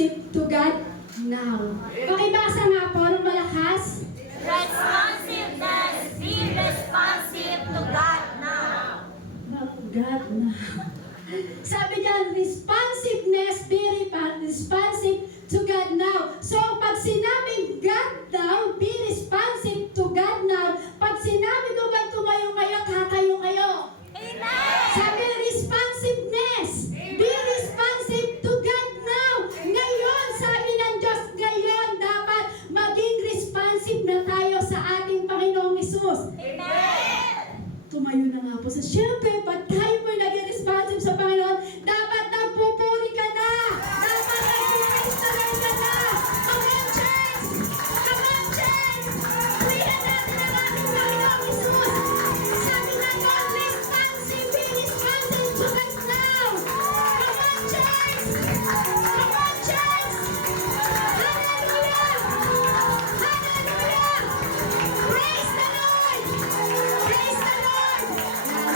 responsive to God now. Pakibasa nga po ng malakas. Responsiveness. Be responsive to God now. God now. Sabi diyan, responsiveness, be responsive to God now. So, pag sinabing God now, be responsive to God now. Pag sinabi ko ba tumayo kayo, kakayo kayo. Amen. Sabi, responsiveness, be responsive to God now. Ngayon, sabi ng Diyos, ngayon dapat maging responsive na tayo sa ating Panginoong Hesus. Amen. Tumayo na nga po. So, syempre, pag tayo po naging responsive sa Panginoon, dapat nagpupuri ka na. Dapat nagpupraise na rin ka na. Come on, church! Come on, church! Purihan natin ang ating Panginoong Hesus. Sabi na po, responsive, be responsive to us now. Come on, church! Come on, church! Hallelujah! Hallelujah! Praise the Lord! Praise the Lord!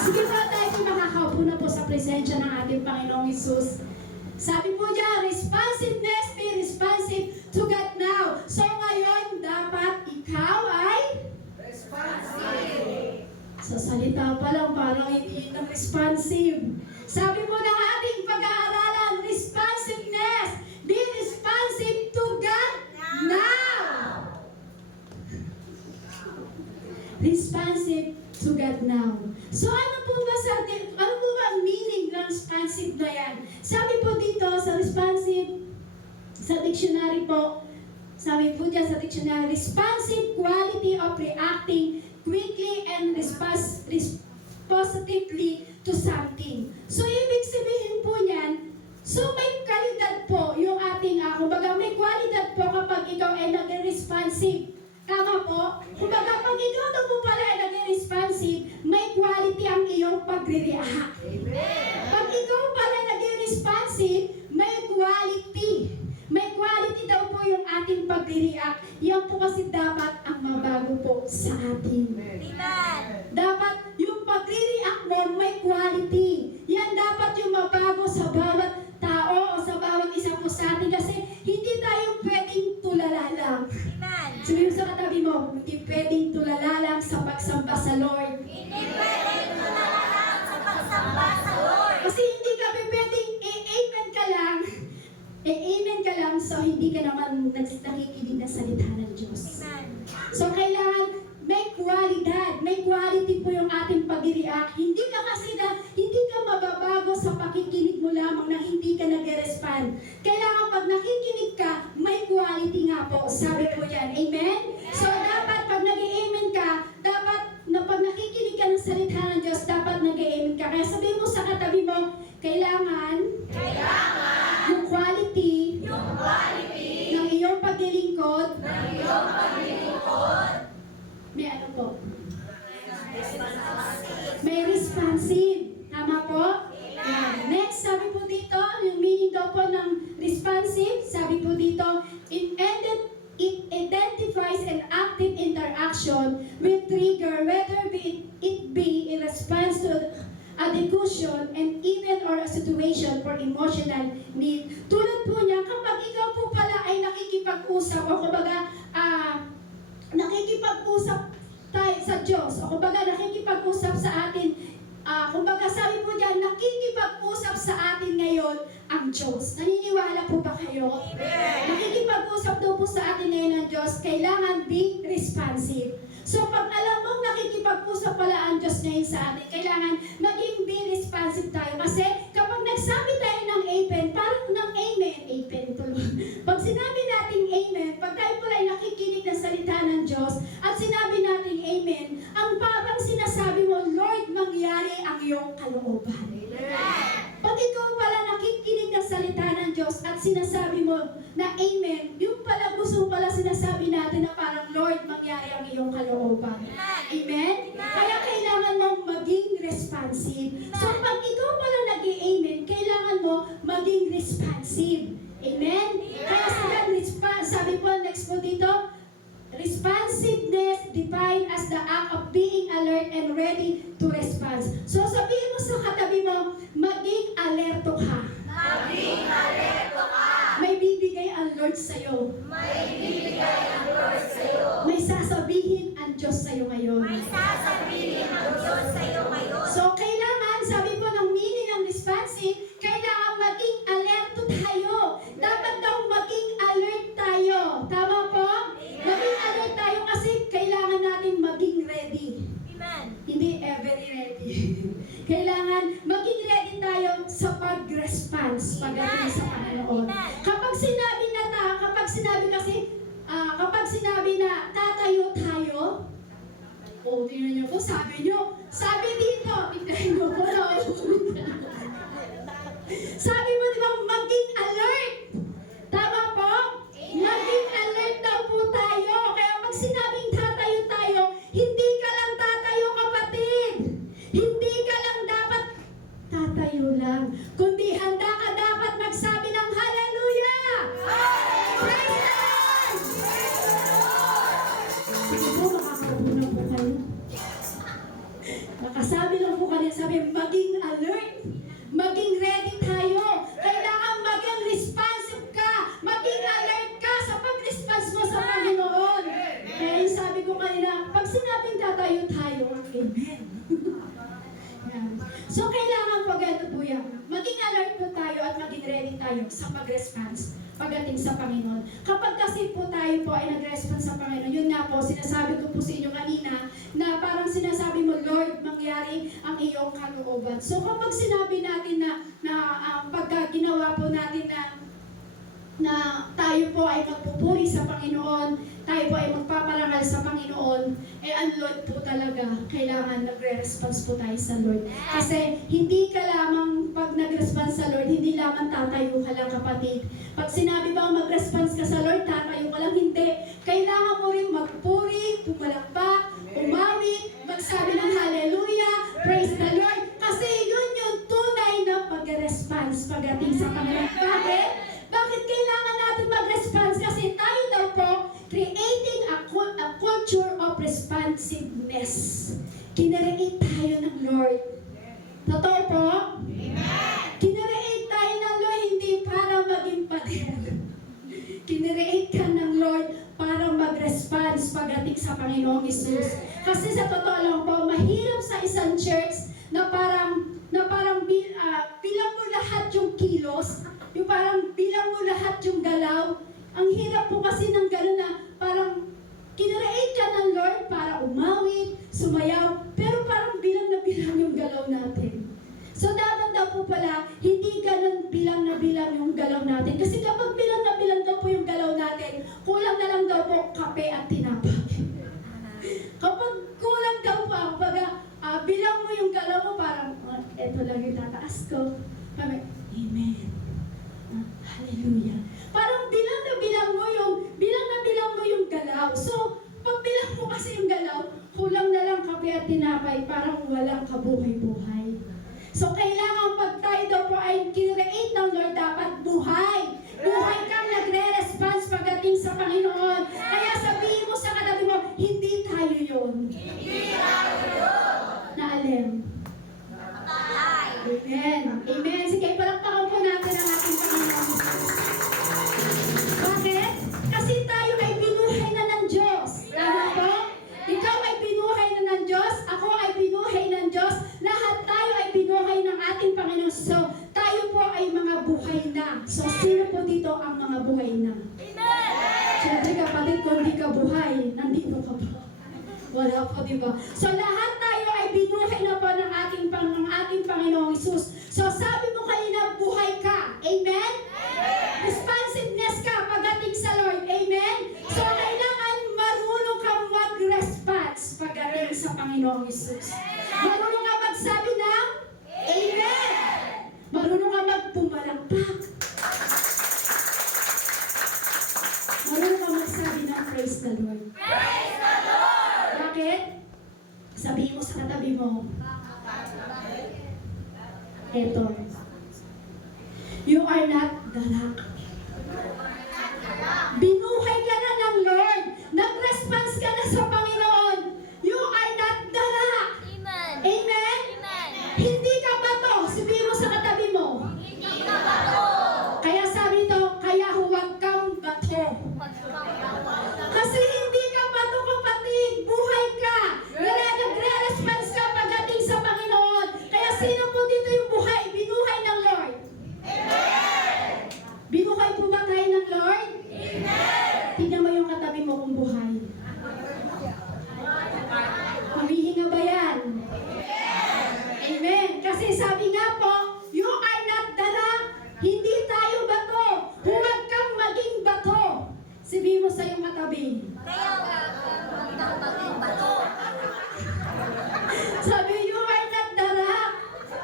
Sige po tayo po makakaupo na po sa presensya ng ating Panginoong Hesus. Sabi po niya, responsiveness, be responsive to God now. So ngayon, dapat ikaw ay Responsive. sa salita pa lang, parang hindi na responsive. Sabi po ng ating pag-aaralan, responsiveness, be responsive to God now. Responsive to God now. So ano po ba ang meaning ng responsive na yan? Sabi po dito sa responsive, sa dictionary po, sabi po dyan sa dictionary, responsive quality of reacting quickly and positively to something. So ibig sabihin po niyan, so may kalidad po yung ating, kumbaga may kwalidad po kapag ikaw ay nag-responsive. Tama po? Kumbaga, pag ikaw na po pala ay naging-responsive, may quality ang iyong pagre-react. Pag ikaw pala naging-responsive, may quality. May quality daw po yung ating pagre-react. Yan po kasi dapat ang mabago po sa atin. Amen. Dapat yung pagre-react mo may quality. Yan dapat yung mabago sa bawat tao o sa bawat isa po sa atin. Kasi hindi tayo pwedeng tulala lang. Amen. Sabihin mo sa katabi mo, hindi pwedeng tulala lang sa pagsamba sa Lord. Hindi pwedeng tulala sa pagsamba sa Lord. Kasi hindi ka pwedeng i-amen ka lang. I-amen ka lang so hindi ka naman nakikinig ng salita ng Diyos. Amen. So kailangan may kwalidad, may quality po yung ating pag-react. Hindi ka mababago sa pakikinig mo lamang na hindi ka nag-respond. Kailangan pag nakikinig ka, may quality nga po. Sabi po yan. Amen? So dapat pag nag-amen ka, dapat na pag nakikinig ka ng salita ng Diyos, dapat nag-amen ka. Kaya sabihin mo sa katabi mo, kailangan yung quality ng iyong paglilingkod, may ano po? May responsive. Tama po? Yeah. Next, sabi po dito, yung meaning daw po ng responsive, sabi po dito, it identifies an active interaction with trigger, whether it be in response to a discussion and even or a situation for emotional need. Tulad po niya, kapag ikaw po pala ay nakikipag-usap o kumbaga, nakikipag-usap tayo sa Diyos o kumbaga nakikipag-usap sa atin, kumbaga sabi po dyan, nakikipag-usap sa atin ngayon ang Diyos. Naniniwala po ba kayo? Amen. Nakikipag-usap daw po sa atin ngayon ang Diyos, kailangan be responsive. So pag alam mong nakikipag-usap pala ang Diyos ngayon sa atin, kailangan maging be responsive tayo. Kasi kapag nagsabi tayo ng amen, parang ng amen tuloy. Pag sinabi natin amen, pag tayo pala ay nakikinig ng salita ng Diyos, at sinabi natin amen, ang parang sinasabi mo, Lord, mangyari ang iyong kalooban. Pag ikaw pala nakikinig ng salita ng Diyos at sinasabi mo na amen, yung pala gusto pala sinasabi natin na parang Lord, mangyari ang iyong kalooban. Amen? Kaya kailangan mong maging responsive. So pag ikaw pala nag-i-amen, kailangan mo maging responsive. Amen? Kaya sabi po, next po dito, responsiveness defined as the act of being alert and ready to respond. So sabihin mo sa katabi mo, maging alerto ka. Maging alerto ka. May bibigay Lord sa'yo. May bibigay ang Lord sa'yo. May sasabihin ang Diyos sa'yo ngayon. May sasabihin ang Diyos sa'yo ngayon. So, kailangan, sabi po ng meaning ng responsive, kailangan maging alerto tayo. Dapat daw maging alert tayo. Tama po? Maging alert tayo kasi kailangan natin maging ready. Amen. Hindi every ready. Kailangan maging ready tayo sa pag-response pagdating sa Panginoon. Kapag sinabi na tatayo tayo, tingnan niyo po, sabi dito, tingnan niyo po, sabi mo di ba, maging alert. Tama po? Maging alert daw po tayo. Kaya pag sinabing tatayo tayo, hindi ka lang tatayo, kapatid. Hindi ka lang dapat tatayo lang, kundi handa ka dapat magsabi ng hallelujah! Praise the Lord! Sige po, makakaupo na po kayo. Nakasabi lang po kanina, sabi, maging alert, maging ready tayo. Kailangan maging responsive ka, maging alert ka sa pag-response mo sa Panginoon. Kaya yung sabi ko kanina, pag sinabing tatayo tayo, amen. Yan. So, kailangan po ganito po yan. Maging alert po tayo at maging ready tayo sa pag-response pagdating sa Panginoon. Kapag kasi po tayo po ay nag-response sa Panginoon, yun nga po, sinasabi ko po sa inyo kanina, na parang sinasabi mo, Lord, mangyari ang iyong kalooban. So, kapag sinabi natin na pagka ginawa po natin na tayo po ay magpupuri sa Panginoon, tayo po ay magpaparangal sa Panginoon, ang Lord po talaga, kailangan nagre-response po tayo sa Lord. Kasi hindi ka lamang, pag nag-response sa Lord, hindi lamang tatayo ka lang, kapatid. Pag sinabi ba mag-response ka sa Lord, tatayo ka lang, hindi. Kailangan mo rin magpuri, pumalakpak, umawit, magsabi ng hallelujah, praise the Lord. Kasi yun yung tunay na pag-response pagdating sa Panginoon. Bakit? Bakit kailangan natin mag-response? Kasi tayo daw po, creating a culture of responsiveness. Kinereate tayo ng Lord. Totoo po? Amen. Kinereate tayo ng Lord hindi para maging pader. Kinereate ka ng Lord para mag-response pagdating sa Panginoong Isus. Kasi sa totoo lang po, mahirap sa isang church na parang bilang mo lahat yung kilos, yung parang bilang mo lahat yung galaw. Ang hirap po kasi ng gano'n na parang kinereate ka ng Lord para umawit, sumayaw, pero parang bilang na bilang yung galaw natin. So dapat daw po pala, hindi ganun bilang na bilang yung galaw natin. Kasi kapag bilang na bilang daw po yung galaw natin, kulang na lang daw po kape at tinapay. Kapag kulang daw po, bilang mo yung galaw mo, parang, eto lang yung tataas ko. Amen. Hallelujah. Parang bilang na bilang mo yung galaw. So, pag bilang mo kasi yung galaw, kulang na lang kape at tinapay, parang walang kabuhay-buhay. So, kailangan pag tayo daw po ay kinreate ng Lord, dapat buhay. Buhay kang nagre-response pagdating sa Panginoon. Kaya sabihin mo sa katabi mo, hindi tayo yun. Hindi tayo yun. Naalem. Amen. Amen. Sige, palakpakan po natin ang ating Panginoon. Bakit? Kasi tayo ay binuhay na ng Diyos. Tama po? Ikaw ay binuhay na ng Diyos. Ako ay binuhay ng Diyos. Lahat tayo ay binuhay ng ating Panginoon. So, tayo po ay mga buhay na. So, sino po dito ang mga buhay na? Amen. Siyempre kapatid, kung di ka buhay, nandito ka ba? Wala po, di ba? So, lahat tayo ay binuhay na po ng ating Panginoong Isus. So, sabi mo kanina, buhay ka. Amen? Responsiveness ka pagdating sa Lord. Amen? So, kailangan marunong kang mag-response pagdating sa Panginoong Isus. Marunong ka magsabi ng Amen! Marunong ka magpumalakpak. Marunong ka magsabi ng praise the Lord. Praise the Lord. Bakit? Sabihin mo sa katabi mo, eto, you are not darak. Binuhay ka na ng Lord. Nag-response ka na sa Panginoon. You are not darak. Amen. Amen? Amen. Hindi ka bato. Sabihin mo sa katabi mo. Hindi ka bato. Kaya sabi ito, kaya huwag kang bato. Kaya huwag kang maging bato. Sabi, you are not the rock.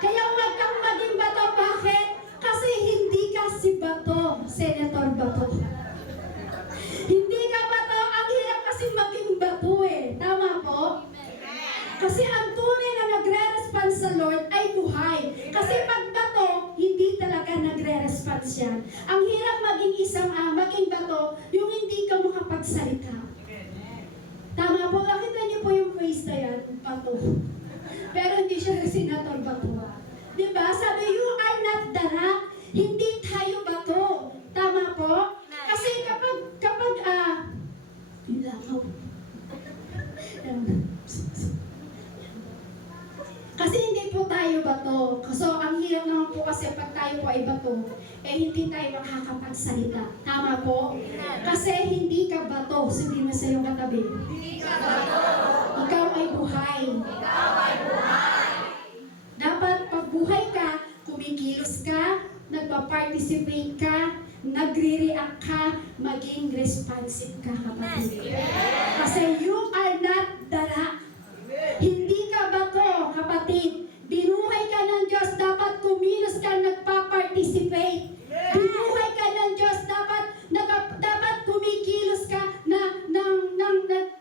Kaya huwag kang maging bato. Bakit? Kasi hindi ka si Bato, Senator Bato. Hindi ka bato. Ang hirap kasi maging bato eh. Tama po? Kasi ang tunay na nagre-response sa Lord ay buhay. Kasi pag bato, hindi talaga nagre-response yan. Ang hirap maging bato, yung hindi ka makapagsalita. Tama po, nakita niyo po yung face na yan, bato. Pero hindi siya Senator Bato. Diba? Sabi, you are not the rock. Hindi tayo bato. Tama po? Kasi yun lang ako. Kasi hindi po tayo bato. So, ang hirap naman po kasi pag tayo po ay bato, hindi tayo makakapagsalita. Tama po? Kasi hindi ka bato. Sabihin mo sa iyong katabi. Hindi ka bato. Ikaw ay buhay. Ikaw ay buhay. Dapat pag buhay ka, kumikilos ka, nagpa-participate ka, nagre-react ka, maging responsive ka, kapatid. Kasi you are not the rock. Hindi ka bato, kapatid. Binuhay ka ng Diyos, dapat kumilos ka, nagpa-participate. Binuhay ka ng Diyos, dapat kumikilos ka na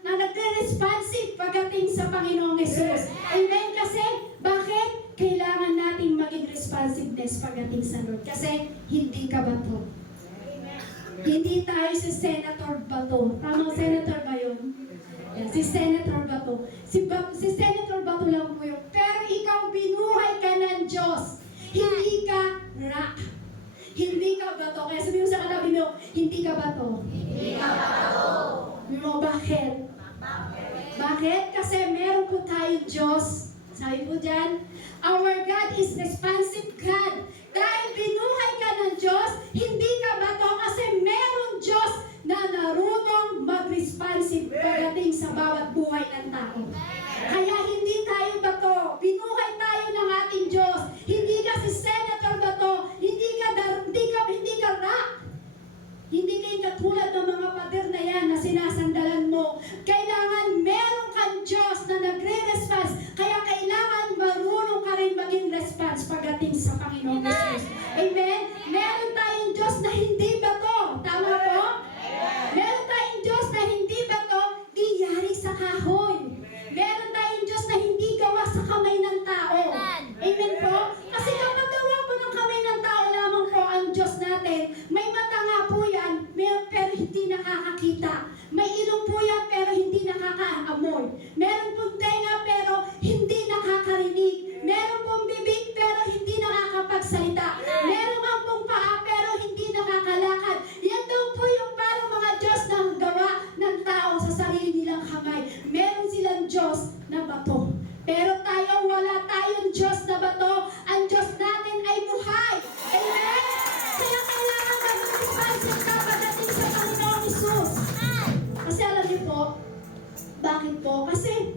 nagre-responsive pagdating sa Panginoong Hesus. Amen? Kasi, bakit? Kailangan nating maging responsiveness pagdating sa Lord. Kasi, hindi ka bato. Hindi tayo si Senator Bato. Tamang Senator ba yun? Yan, si Senator Bato. Si Senator Bato lang po yun. Pero ikaw, binuhay ka ng Diyos. Hindi ka rock. Hindi ka bato. Kaya sabi mo sa katabi mo, hindi ka bato. Hindi ka bato. Mo, bakit? Bakit? Kasi meron po tayo Diyos. Sabi po dyan, our God is responsive God. Dahil binuhay ka ng Diyos, hindi ka bato kasi meron Diyos na narunong mag-responsive pagdating sa bawat buhay ng tao. Kaya hindi tayo bato. Binuhay tayo ng ating Diyos. Hindi ka si Senator Bato. Hindi ka rock. Hindi kayo katulad ng mga pader na yan na sinasandalan mo. Kailangan meron kang Diyos na nagre-response. Kaya kailangan marunong ka rin maging response pagdating sa Panginoon Jesus. Amen? Meron tayong Diyos na hindi bato. Tama po? Meron tayong Diyos na hindi bato, di yari sa kahoy. Meron tayong Diyos na hindi gawa sa kamay ng tao. Amen po? Kasi kapag gawa po ng kamay ng tao lamang po ang Diyos natin, may mata nga po yan, pero hindi nakakakita. May ilong po yan, pero hindi nakakaamoy. Meron pong tenga, pero hindi nakakarinig. Meron pong bibig, pero hindi nakakapagsalita. Meron man pong paa, pero hindi nakakalakad. Yan daw po yung parang mga Diyos na gawa ng tao sa sarili nilang kamay. Meron silang Diyos na bato. Pero tayo, wala tayong Diyos na bato. Ang Diyos natin ay buhay. Amen? Kaya kailangan na mag-responsive ka pagdating sa Panginoong Hesus. Kasi alam niyo po, bakit po? Kasi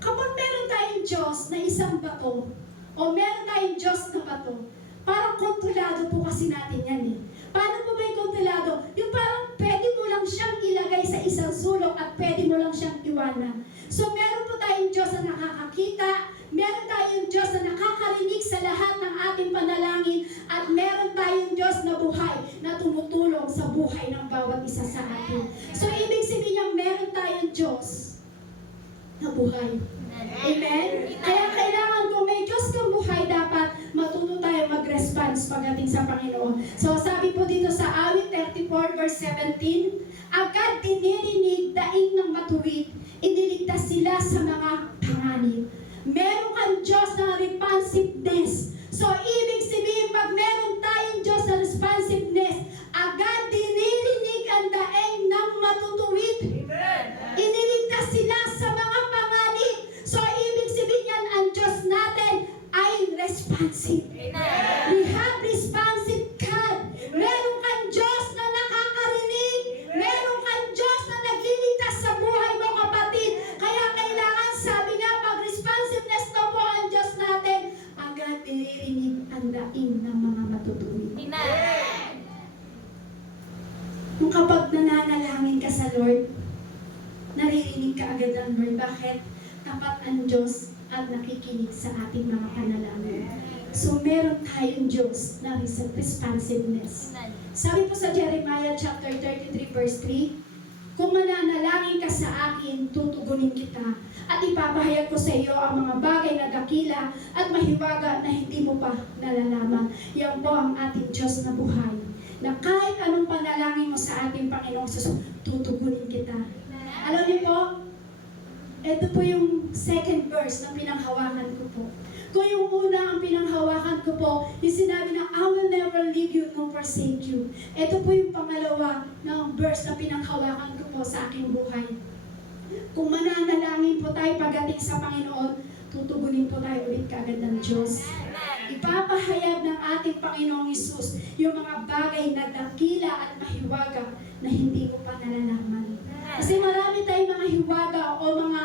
kapag meron tayong Diyos na isang bato, o meron tayong Diyos na bato, parang kontrolado po kasi natin yan eh. Paano po ba yung kontrolado? Yung parang pwede mo lang siyang ilagay sa isang sulok at pwede mo lang siyang iwanan. So meron po tayong Diyos na nakakakita, meron tayong Diyos na nakakarinig sa lahat ng ating panalangin, at meron tayong Diyos na buhay na tumutulong sa buhay ng bawat isa sa atin. So ibig sabihin niya, meron tayong Diyos na buhay. Amen? Kaya kailangan kung may Diyos kang buhay, dapat matuto tayo mag-response pagdating sa Panginoon. So sabi po dito sa Awit 34 verse 17, agad dinirinig daing ng matuwid, iniligtas sila sa mga panganib. Meron kang Diyos na responsiveness. So ibig sabihin, pag meron tayong Diyos na responsiveness, agad dinirinig ang daing ng matutuwid. Iniligtas sila sa mga panganib. So ibig sabihin yan, ang Diyos natin ay responsive. We have responsive God. Meron kang Diyos na nakakarinig. Meron kang Diyos na nagliligtas sa buhay mo, kapatid. Kaya kailangan, sabi nga, pag responsiveness na po ang Diyos natin, agad nilirinig ang daing ng mga matutuwid. Kung kapag nananalangin nanalangin ka sa Lord, naririnig ka agad ng Lord. Bakit? Tapat ang Diyos at nakikinig sa ating mga panalangin. So, meron tayong Diyos na responsiveness. Sabi po sa Jeremiah chapter 33 verse 3, kung mananalangin ka sa akin, tutugunin kita at ipapahayag ko sa iyo ang mga bagay na dakila at mahiwaga na hindi mo pa nalalaman. Yan po ang ating Diyos na buhay. Na kahit anong panalangin mo sa ating Panginoong Jesus, tutugunin kita. Alam niyo po, ito po yung second verse na pinanghawakan ko po. Kung yung una ang pinanghawakan ko po, yung sinabi na, I will never leave you nor forsake you. Ito po yung pangalawa na verse na pinanghawakan ko po sa aking buhay. Kung mananalangin po tayo pagdating sa Panginoon, tutugunin po tayo ulit kaagad ng Diyos. Ipapahayag ng ating Panginoong Hesus yung mga bagay na dakila at mahiwaga na hindi mo pa nalalaman. Kasi marami tayong mga hiwaga o mga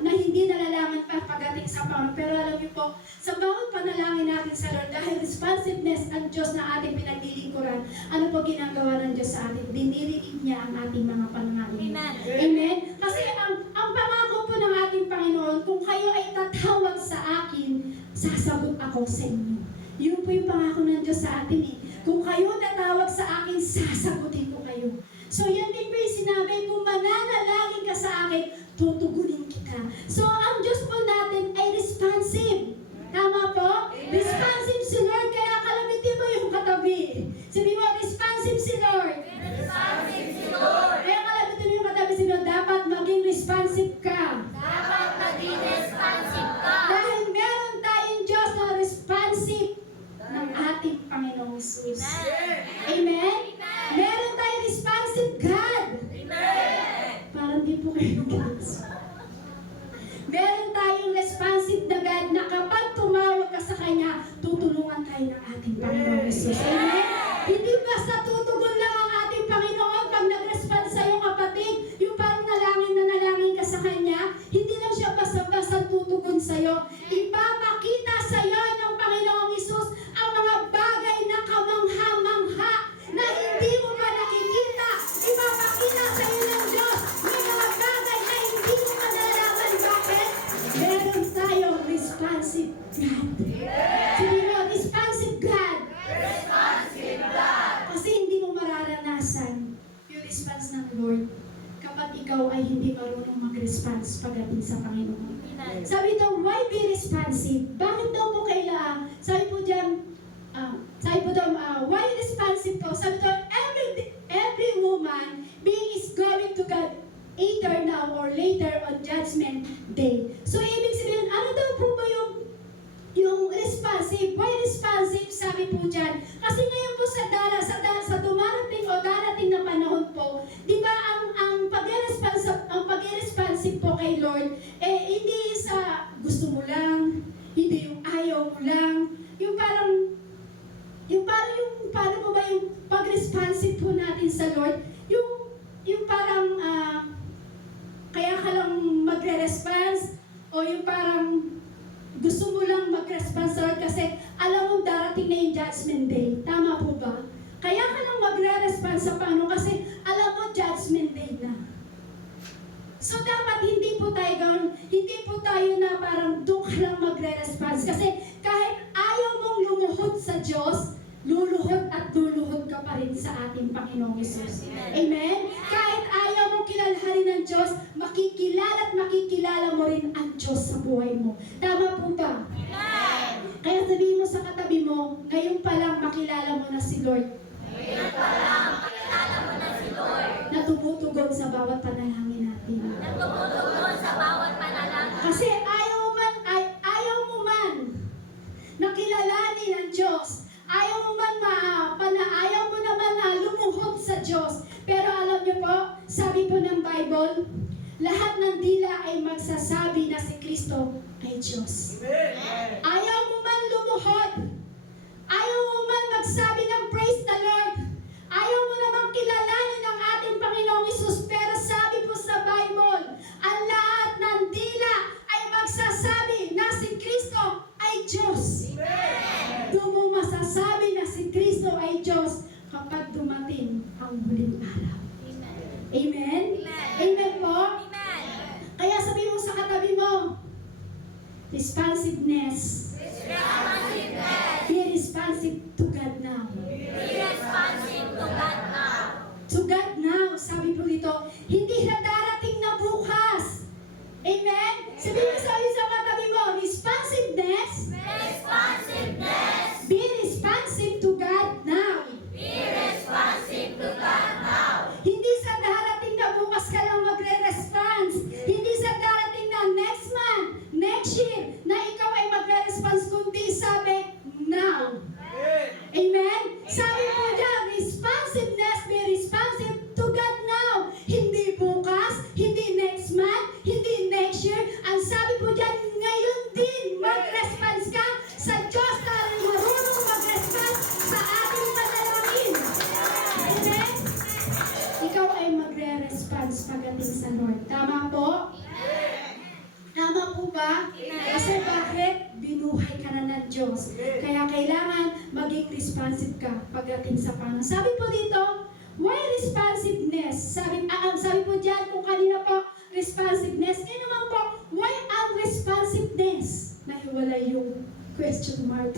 na hindi nalalaman pa pagdating sa Panginoon. Pero alam niyo po, sa bawat panalangin natin sa Lord, dahil responsiveness ang Diyos na ating pinaglilingkuran, ano po ginagawa ng Diyos sa atin? Dinirinig niya ang ating mga panalangin. Amen. Amen? Kasi ang pangako po ng ating Panginoon, kung kayo ay tatawag sa akin, sasagot ako sa inyo. Yun po yung pangako ng Diyos sa atin eh. Kung kayo tatawag sa akin, sasagutin ko kayo. So yan din po yung sinabi, kung mananalangin ka sa akin, tutugunin kita. So ang Diyos po natin ay responsive. Tama po? Responsive si Lord, kaya kalamitin mo yung katabi. Sabi mo, responsive si Lord. Responsive si Lord. Kaya kalamitin mo yung katabi si Lord, dapat maging responsive ka. Dapat maging responsive ka. Dahil meron tayong Diyos na responsive ng ating Panginoong Jesus. Amen? Meron tayong responsive God. Parang di po kayo gets. Meron tayong responsive na God na kapag tumawag ka sa Kanya, tutulungan tayo ng ating Panginoong Jesus. Amen? Hindi basta tutugon lang ang ating Panginoon pag nag-respond sa iyong kapatid, yung parang nalangin ka sa Kanya, hindi lang siya basta-basta tutugon sa iyo. Ipapakita sa iyo ng Panginoong Jesus ang mga bagay na kamangha-mangha na hindi mo pa nakikita. Ipapakita sa iyo ng Diyos may mga bagay na hindi mo pa nalalaman. Bakit? Meron tayong responsive God. Sabi mo, responsive God. Responsive God. Kasi hindi mo mararanasan yung response ng Lord kapag ikaw ay hindi marunong mag-response pagdating sa Panginoon. Sabi daw, why be responsive? Bakit daw po kailangan? Sabi po daw, why responsive po? Sabi daw, every woman being is going to God either now or later on Judgment Day. So, ibig sabihin, ano daw po ba yung responsive? Why responsive? Sabi po dyan. Kasi ngayon po sa dumarating o darating na panahon po, di ba ang pag-responsive po kay Lord, hindi sa gusto mo lang, hindi yung ayaw mo lang, yung parang paano mo ba yung pag-responsive po natin sa Lord, yung parang kaya ka lang magre-response o yung parang gusto mo lang mag-response sa Lord kasi alam mo darating na yung Judgment Day. Tama po ba? Kaya ka lang magre-response sa Panginoon kasi alam mo Judgment Day na. So dapat hindi po tayo na parang doon ka lang magre-response kasi kahit ayaw mong lumuhod sa Diyos, luluhod at luluhod ka pa rin sa ating Panginoong Hesus. Amen? Kahit ayaw mong kilalahanin ng Diyos, makikilala at makikilala mo rin ang Diyos sa buhay mo. Tama po ba? Kaya sabihin mo sa katabi mo, ngayon pa lang makilala mo na si Lord. Ngayon pa lang, makilala mo na si Lord. Na tumutugon sa bawat panalangin natin. Nagtumutugon sa bawat panalangin. Kasi ayaw mo man nakilalanin ang Diyos. Ayaw mo naman na lumuhod sa Diyos. Pero alam niyo po, sabi po ng Bible, lahat ng dila ay magsasabi na si Kristo ay Diyos. Ayaw mo man lumuhod. Ayaw mo man magsabi ng praise the Lord. Ayaw mo namang kilalanin ang ating Panginoong Hesus. Pero sabi po sa Bible, ang lahat ng dila ay magsasabi na si Kristo ay Diyos. Doon mo masasabi na si Kristo ay Diyos kapag dumating ang huling araw. Amen po? Amen. Kaya sabi mo sa katabi mo, responsiveness. Responsiveness. Be responsive to God now. Be responsive to God now. To God now. Sabi po dito, hindi na darating na bukas. Amen? Sabi mo sa katabi mo, responsiveness. Responsiveness. Be responsive to God now. Be responsive to God now. Hindi sa darating na bukas ka lang magre-response. Hindi sa darating na next month, next year, na ikaw ay magre-response, kundi sabi, now. Amen? Sabi po dyan, responsiveness, be responsive to God now. Hindi bukas, hindi next month, hindi next year. Ang sabi po dyan, ngayon din mag-response ka sa Diyos na marunong mag-response sa ating panalangin. Amen? Ikaw ay magre-response pagdating sa Lord. Tama po? Tama po ba? Kasi bakit? Binuhay ka na ng Diyos. Kaya kailangan maging responsive ka pagdating sa Panginoon. Sabi po dito, why responsiveness? Sabi po dyan, kung kanina po, responsiveness. Ngayon naman po, why unresponsiveness? Nahiwalay yung question mark.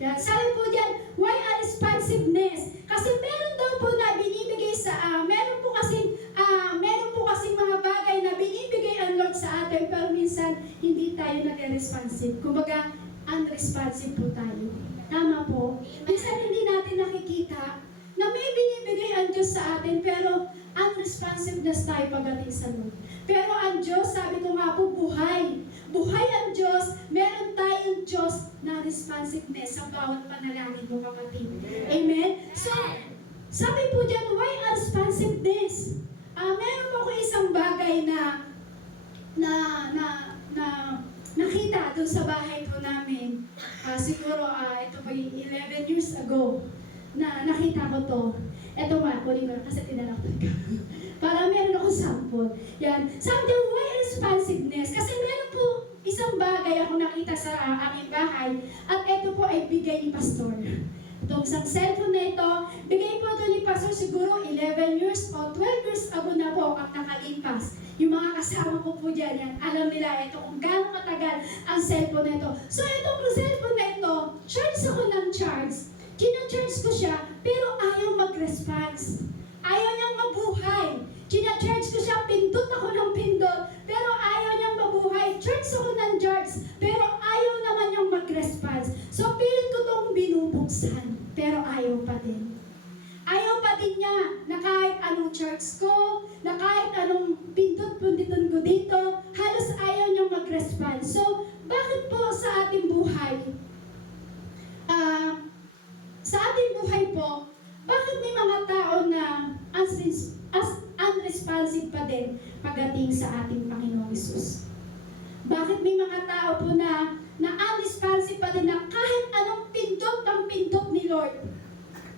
Yan. Sabi po dyan, why unresponsiveness? Kasi meron daw po na binibigay sa, meron po kasi mga bagay na binibigay ang Lord sa atin, pero minsan hindi tayo nag-responsive. Kumbaga, unresponsive po tayo. Tama po? Minsan hindi natin nakikita na may binibigay ang Diyos sa atin, pero unresponsiveness tayo pagdating sa Lord. Pero ang Diyos, sabi ko nga po, buhay. Buhay ang Diyos, meron tayong Diyos na responsiveness sa bawat panalangin mo, kapatid. Amen? So, sabi po dyan, why unresponsiveness? Meron po ko isang bagay na nakita doon sa bahay po namin. Siguro, ito po yung 11 years ago na nakita ko to. Ito nga, kunin ko kasi tinalaktan ka. Para meron ako sample. Yan. Sabi niya, why responsiveness? Kasi meron po isang bagay ako nakita sa aming bahay at ito po ay bigay ni Pastor. Itong isang cellphone na ito, bigay po ito ni Pastor siguro 11 years o 12 years ago na po ang nakalipas. Yung mga kasama ko po dyan, yan, alam nila ito kung gaano katagal ang cellphone na ito. So itong cellphone na ito, charge ako ng charge. Kina-charge ko siya, pero ayaw mag-response. Ayaw niyang mabuhay. Kina-charge ko siya, pindot ako ng pindot, pero ayaw niyang mabuhay. Charge ako ng charge, pero ayaw naman niyang mag-response. So pilit ko itong binubuksan, pero ayaw pa din. Ayaw pa din niya na kahit anong charge ko, na kahit anong pindot-punditon ko dito, halos ayaw niyang mag-response. So, bakit po sa ating buhay, bakit may mga tao na unresponsive pa din pagdating sa ating Panginoong Hesus? Bakit may mga tao po na unresponsive pa din na kahit anong pindot ng pindot ni Lord,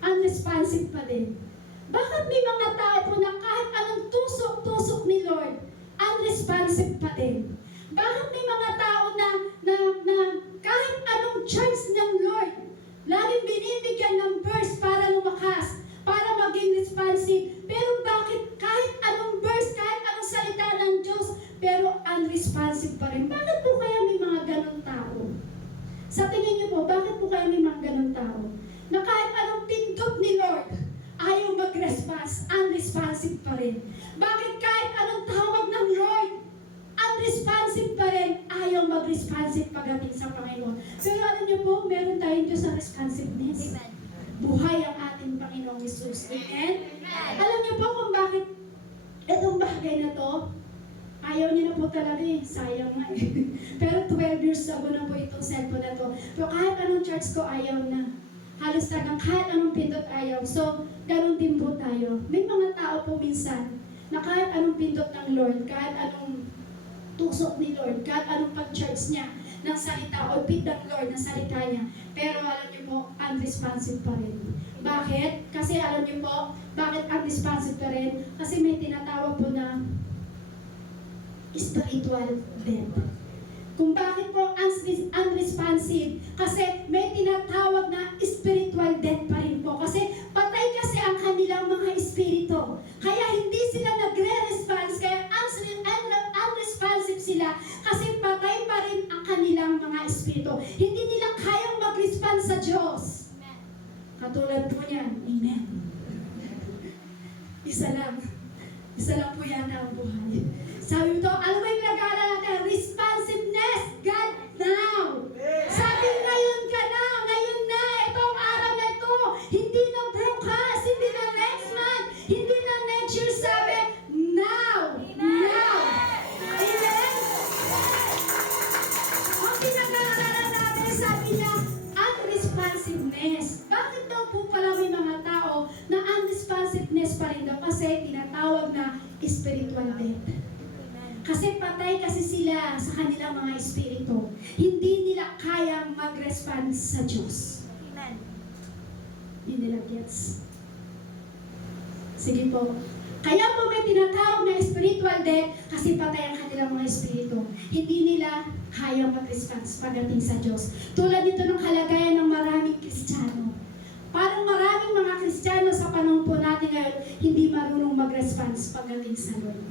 unresponsive pa din? Bakit may mga tao po na kahit anong tusok-tusok ni Lord, unresponsive pa din? Bakit may mga tao na kahit anong chance ng Lord, laging binibigyan ng verse para lumakas, para maging responsive, pero bakit kahit anong verse, kahit anong salita ng Diyos, pero unresponsive pa rin? Bakit po kaya may mga ganong tao? Sa tingin niyo po, bakit po kaya may mga ganong tao? Na kahit anong pindot ni Lord, ayaw mag-response, unresponsive pa rin. Bakit kahit anong tawag ng Lord, unresponsive pa rin, ayaw mag-responsive pagdating sa Panginoon? Pero alam niyo po, meron tayong Diyos sa responsiveness. Amen. Buhay ang ating Panginoong Hesus. Amen? Alam niyo po kung bakit itong bagay na to, ayaw niya na po talaga eh. Sayang nga eh. Pero 12 years ago na po itong cellphone na to. Pero kahit anong charge ko, ayaw na. Halos talagang kahit anong pindot ayaw. So, ganun din po tayo. May mga tao po minsan na kahit anong pindot ng Lord, kahit anong tusok ni Lord, kahit anong pag-charge niya ng salita o bit ng Lord ng salita niya, pero alam niyo po, unresponsive pa rin. Bakit? Kasi alam niyo po, bakit unresponsive pa rin? Kasi may tinatawag po na spiritual death. Kung bakit po unresponsive, kasi may tinatawag na spiritual death pa rin po. Kasi patay kasi ang kanilang mga espiritu. Kaya hindi sila nagre-response, kaya sila kasi patay pa rin ang kanilang mga espiritu. Hindi nila kayang mag-respond sa Diyos. Katulad po niyan. Amen. Isa lang po yata ang buhay. Sabi ito, alam mo yung nag-aaral natin, responsiveness, God now. Sabi ngayon ka na, ngayon na, itong araw na ito, hindi na bukas, hindi na next month, hindi na next year, sabi, now, now. Amen? Ang pinag-aaralan natin, sabi niya, unresponsiveness. Bakit daw po pala may mga tao na unresponsiveness pa rin daw? Kasi tinatawag na spiritual death. Kasi patay kasi sila sa kanilang mga espiritu. Hindi nila kayang mag-respond sa Diyos. Amen. Hindi nila gets. Sige po. Kaya po may tinatawag na spiritual death kasi patay ang kanilang mga espiritu. Hindi nila kayang mag-respond pagdating sa Diyos. Tulad nito ng kalagayan ng maraming Kristiyano. Parang maraming mga Kristiyano sa panahon po natin ngayon, hindi marunong mag-respond pagdating sa Lord.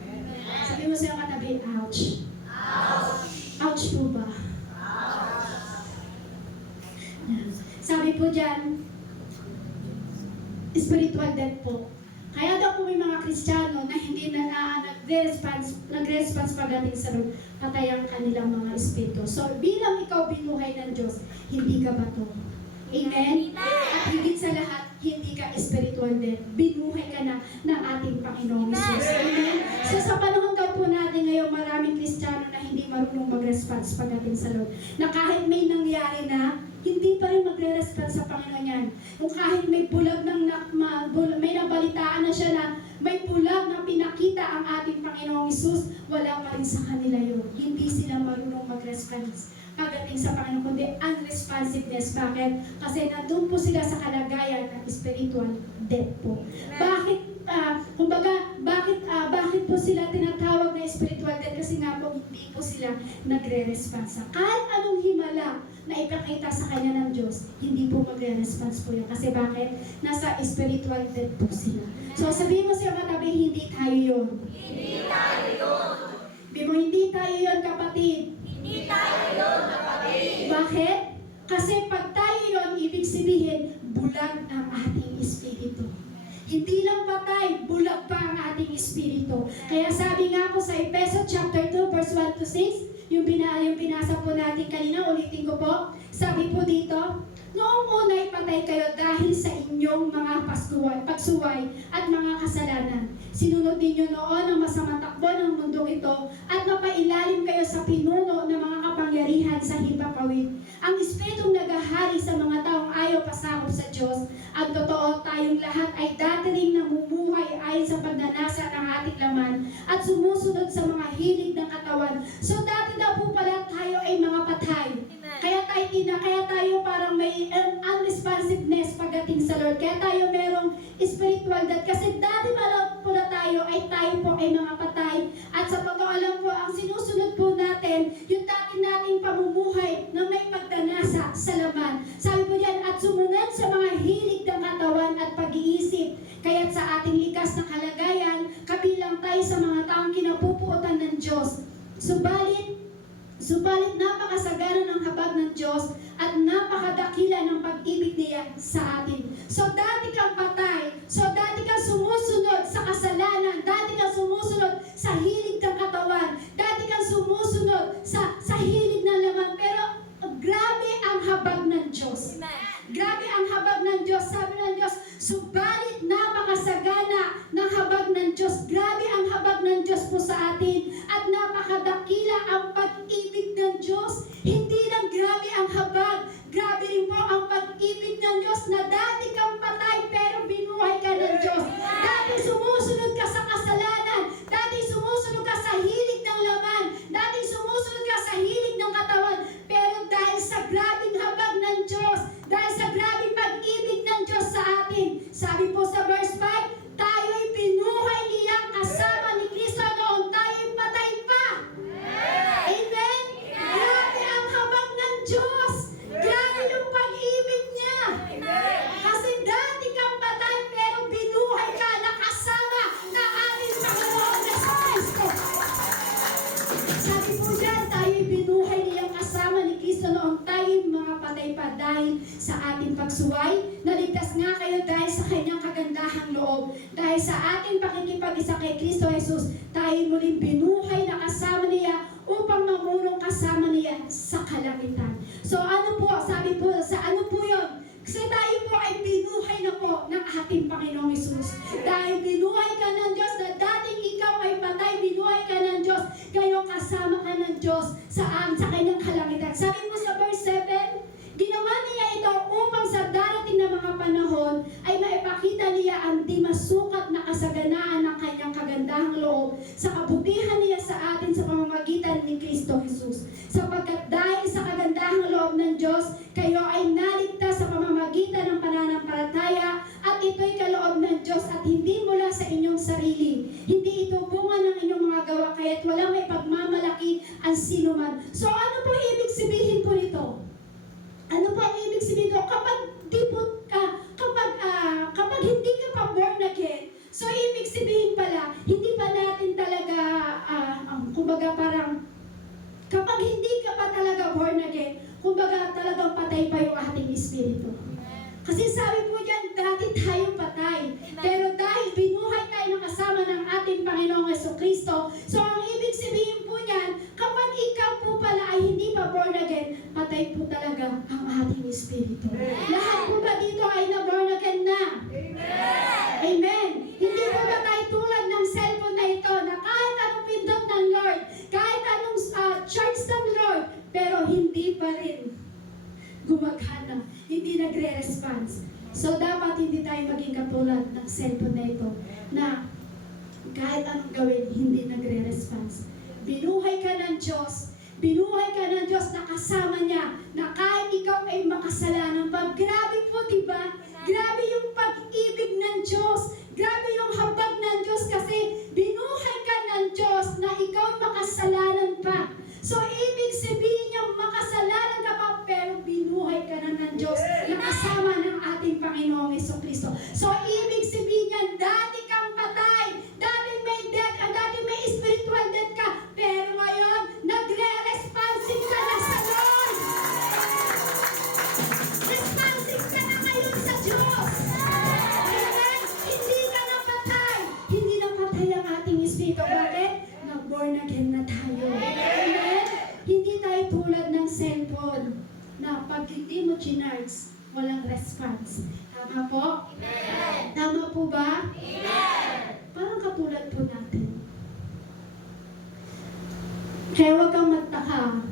Sabi mo sa iyong katabi, ouch. Ouch po ba? Sabi po dyan, spiritual death po. Kaya daw po may mga Kristiyano na hindi na nag-response pagdating sa Lord, patay ang kanilang mga espiritu. So, bilang ikaw binuhay ng Diyos, hindi ka bato. Amen? At higit sa lahat, hindi ka spiritual death. Binuhay ka na ng ating Panginoong Jesus. Amen? So sa panahon daw po natin ngayon, maraming Kristiyano na hindi marunong mag-response pagdating sa Lord. Na kahit may nangyari na, hindi pa rin magre-response sa Panginoon yan. Kung kahit may bulag may nabalitaan na siya na may bulag na pinakita ang ating Panginoong Jesus, wala pa rin sa kanila yun. Hindi sila marunong mag-response pagdating sa Panginoon, kundi unresponsiveness. Bakit? Kasi nandun po sila sa kalagayan ng spiritual death po. Bakit? Bakit po sila tinatawag na spiritual death? Kasi nga po, hindi po sila nagre-response. Kahit anong himala na ipakita sa kanya ng Diyos, hindi po magre-response po yun. Kasi bakit? Nasa spiritual death po sila. So sabihin mo sa katabi, hindi tayo yun. Hindi tayo yun. Sabihin mo, hindi tayo yun, kapatid. Hindi tayo yun, kapatid. Bakit? Kasi pag tayo yun, ibig sabihin, bulag ang ating espiritu. Hindi lang patay, bulag pa ang ating espiritu. Kaya sabi nga po sa Efeso chapter 2, verse 1 to 6, yung binasa po natin kanina, ulitin ko po. Sabi po dito, noong una ipatay kayo dahil sa inyong mga pagsuway at mga kasalanan. Sinunod ninyo noon ang masamang takbo ng mundong ito at napailalim kayo sa pinuno ng mga kapangyarihan sa himpapawid. Ang espiritong nagahari sa mga taong ayaw pasakop sa Diyos. Ang totoo, tayong lahat ay dati ring namumuhay ayon sa pagnanasa ng ating laman at sumusunod sa mga hilig ng katawan. So dati daw po pala tayo ay mga patay. Kaya tayo parang may unresponsiveness pagdating sa Lord. Kaya tayo merong spiritual death. Kasi dati pala tayo ay mga patay. At sa pag-aalam po, ang sinusunod po natin, yung dati nating pamumuhay na may pagdanasa sa laman. Sabi po diyan, at sumunod sa mga hilig ng katawan at pag-iisip. Kaya't sa ating likas na kalagayan, kabilang tayo sa mga taong kinapupuotan ng Diyos. Subalit napakasagana ng habag ng Diyos at napakadakila ng pag-ibig niya sa atin. So dati kang patay, so dati kang sumusunod sa kasalanan, dati kang sumusunod sa hilig ng katawan, dati kang sumusunod sa hilig ng laman, pero grabe ang habag ng Diyos. Grabe ang habag ng Diyos. Sabi ng Diyos, subalit napakasagana ng habag ng Diyos. Grabe ang habag ng Diyos po sa atin at napakadakila ang pag-ibig ng Diyos. Hindi lang grabe ang habag, grabe rin po ang pag-ibig ng Diyos na dati kang patay pero binuhay ka ng Diyos. Dati sumusunod ka sa kasalanan, dati sumusunod ka sa hilig ng laman, dati sumusunod ka sa hilig ng katawan, pero dahil sa grabing habag ng Diyos, dahil sa grabing pag-ibig ng Diyos sa atin, sabi po sa verse 5, tayo'y binuhay niya kasama ni Kristo noong tayo'y patay pa. Amen? Grabe That's why, naligtas nga kayo dahil sa kanyang kagandahang loob. Dahil sa ating pakikipag-isa kay Kristo Jesus, tayo muling binuhay na kasama niya upang mamulong kasama niya sa kalangitan. So ano po, sabi po, sa ano po yun? Kasi tayo po ay binuhay na po ng ating Panginoong Jesus. Dahil binuhay ka ng Diyos, na dating ikaw ay patay, binuhay ka ng Diyos, ngayon kasama ka ng Diyos sa kanyang kalangitan. Sabi mo sa verse 7, ginawa niya ito upang sa darating na mga panahon ay maipakita niya ang di masukat na kasaganaan ng kanyang kagandahang loob sa kabutihan niya sa atin sa pamamagitan ni Kristo Jesus. Sapagkat dahil sa kagandahang loob ng Diyos, kayo ay naligtas sa pamamagitan ng pananampalataya at ito'y kaloob ng Diyos at hindi mula sa inyong sarili. Hindi ito bunga ng inyong mga gawa kaya't walang may pagmamalaki ang sinuman. So ano po ibig sabihin po nito? Ano po ang ibig sabihin ko? Kapag hindi ka pa born again, so ibig sabihin pala, hindi pa natin talaga, kumbaga parang, kapag hindi ka pa talaga born again, kumbaga talagang patay pa yung ating espiritu. Kasi sabi po dyan, dati tayong patay. Pero dahil binuhay tayo ng kasama ng ating Panginoong Jesucristo, so ang ibig sabihin po niyan, kapag ikaw po pala ay hindi pa born again, patay po talaga ang ating espiritu. Lahat po ba dito ay na born again na? Amen. Hindi po ba tayo tulad ng cellphone na ito, na kahit anong pindot ng Lord, kahit anong charge ng Lord, pero hindi pa rin gumagana, hindi nagre-response. So dapat hindi tayo maging katulad ng cellphone na ito, na kahit anong gawin, hindi nagre-response. Binuhay ka ng Diyos, binuhay ka ng Diyos na kasama niya, na kahit ikaw ay makasalanan pa. Grabe po, diba? Grabe yung pag-ibig ng Diyos, grabe yung habag ng Diyos, kasi binuhay ka ng Diyos na ikaw makasalanan pa. So ibig sabihin niya, makasalanan ka pa, pero binuhay ka na ng Diyos na kasama ng ating Panginoong Jesucristo. So ibig sabihin niya, dati kang patay, dati may death, dati may spiritual death ka, pero ngayon, nagre-responsive ka na sa Lord. Responsive ka na ngayon sa Diyos. Amen? Hindi ka na patay. Hindi na patay ang ating espiritu. Bakit? Nag-born again na tayo. Amen? Hindi tayo tulad ng cellphone na pag hindi mo chinards, walang response. Tama po? Amen. Tama po ba? Amen. Parang katulad po natin. Kaya huwag kang magtaka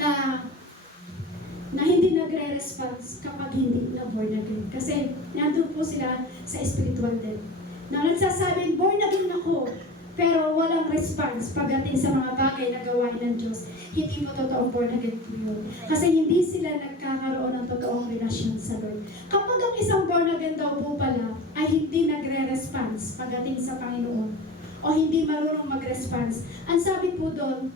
na hindi nagre-response kapag hindi na born again. Kasi nandun po sila sa spiritual death. Na nagsasabing, born again ako, pero walang response pagdating sa mga bagay na gawain ng Diyos. Hindi po totoong born again po yun. Kasi hindi sila nagkakaroon ng totoong relasyon sa Lord. Kapag ang isang born again daw po pala ay hindi nagre-response pagdating sa Panginoon o hindi marunong mag-response, ang sabi po doon,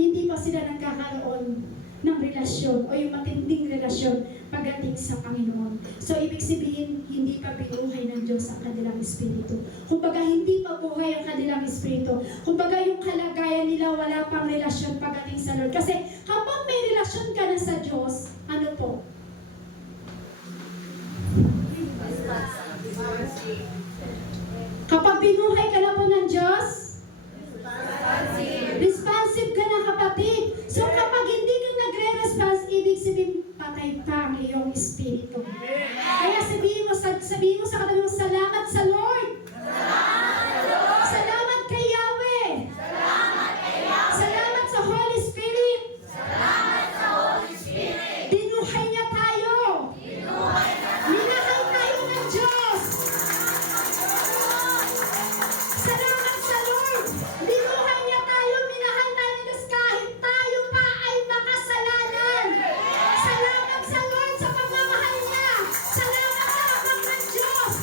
hindi pa sila nagkakaroon ng relasyon o yung matinding relasyon pagdating sa Panginoon. So, ibig sabihin, hindi pa binuhay ng Diyos ang kanilang espiritu. Kumbaga, hindi pa buhay ang kanilang espiritu. Kumbaga, yung kalagayan nila, wala pang relasyon pagdating sa Lord. Kasi, kapag may relasyon ka na sa Diyos, ano po? Kapag binuhay ka na po ng Diyos, responsive ka na, kapatid. So, kapag hindi ka nagre-response, ibig sabihin, patay pa ang iyong espiritu. Kaya sabihin mo sa katabi mo, salamat sa Lord. Salamat kay Yahweh. Salamat sa Holy Spirit. Binuhay niya tayo. Minahal tayo ng Diyos. Salamat sa Lord. Binuhay niya tayo, minahal tayo ng Diyos kahit tayo pa ay makasalanan. Salamat sa Lord sa pagmamahal niya. Salamat sa habag ng Diyos.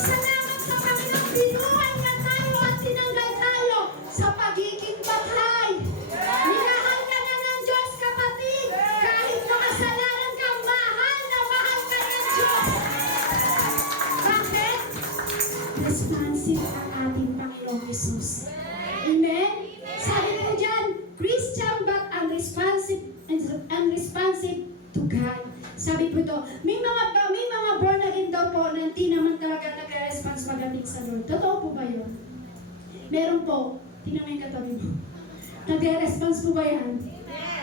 Salamat sa Panginoon, binuhay niya tayo at tinanggal tayo sa pagiging patay. Minahal ka na ng Diyos, kapatid. Kahit makasalanan ka, mahal na mahal ka ng Diyos. Bakit? Responsive ang ating Panginoong Jesus. Amen? Sabi po dyan, Christian but unresponsive to God. Sabi po ito, may mga born again daw po na hindi naman talaga nagre-response pagdating sa Lord. Totoo po ba yun? Meron po. Tingnan mo yung katabi mo. Nagre-response po ba yan?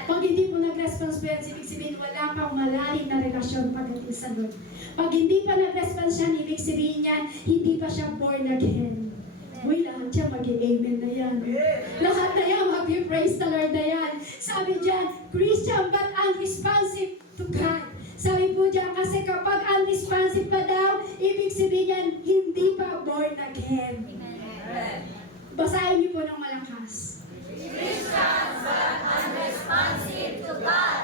Pag hindi po nag-response po yan, ibig sabihin wala pang malalim na relasyon pagdating sa Lord. Pag hindi pa nag-response yan, ibig sabihin yan, hindi pa siya born again. Uy, lahat siya mag-amen na yan. Lahat na yan, mag-praise the Lord na yan. Sabi dyan, Christian but unresponsive to God. Sabi po dyan, kasi kapag unresponsive pa daw, ibig sabihin yan, hindi pa born again. Basahin niyo po ng malakas. Christians but unresponsive to God.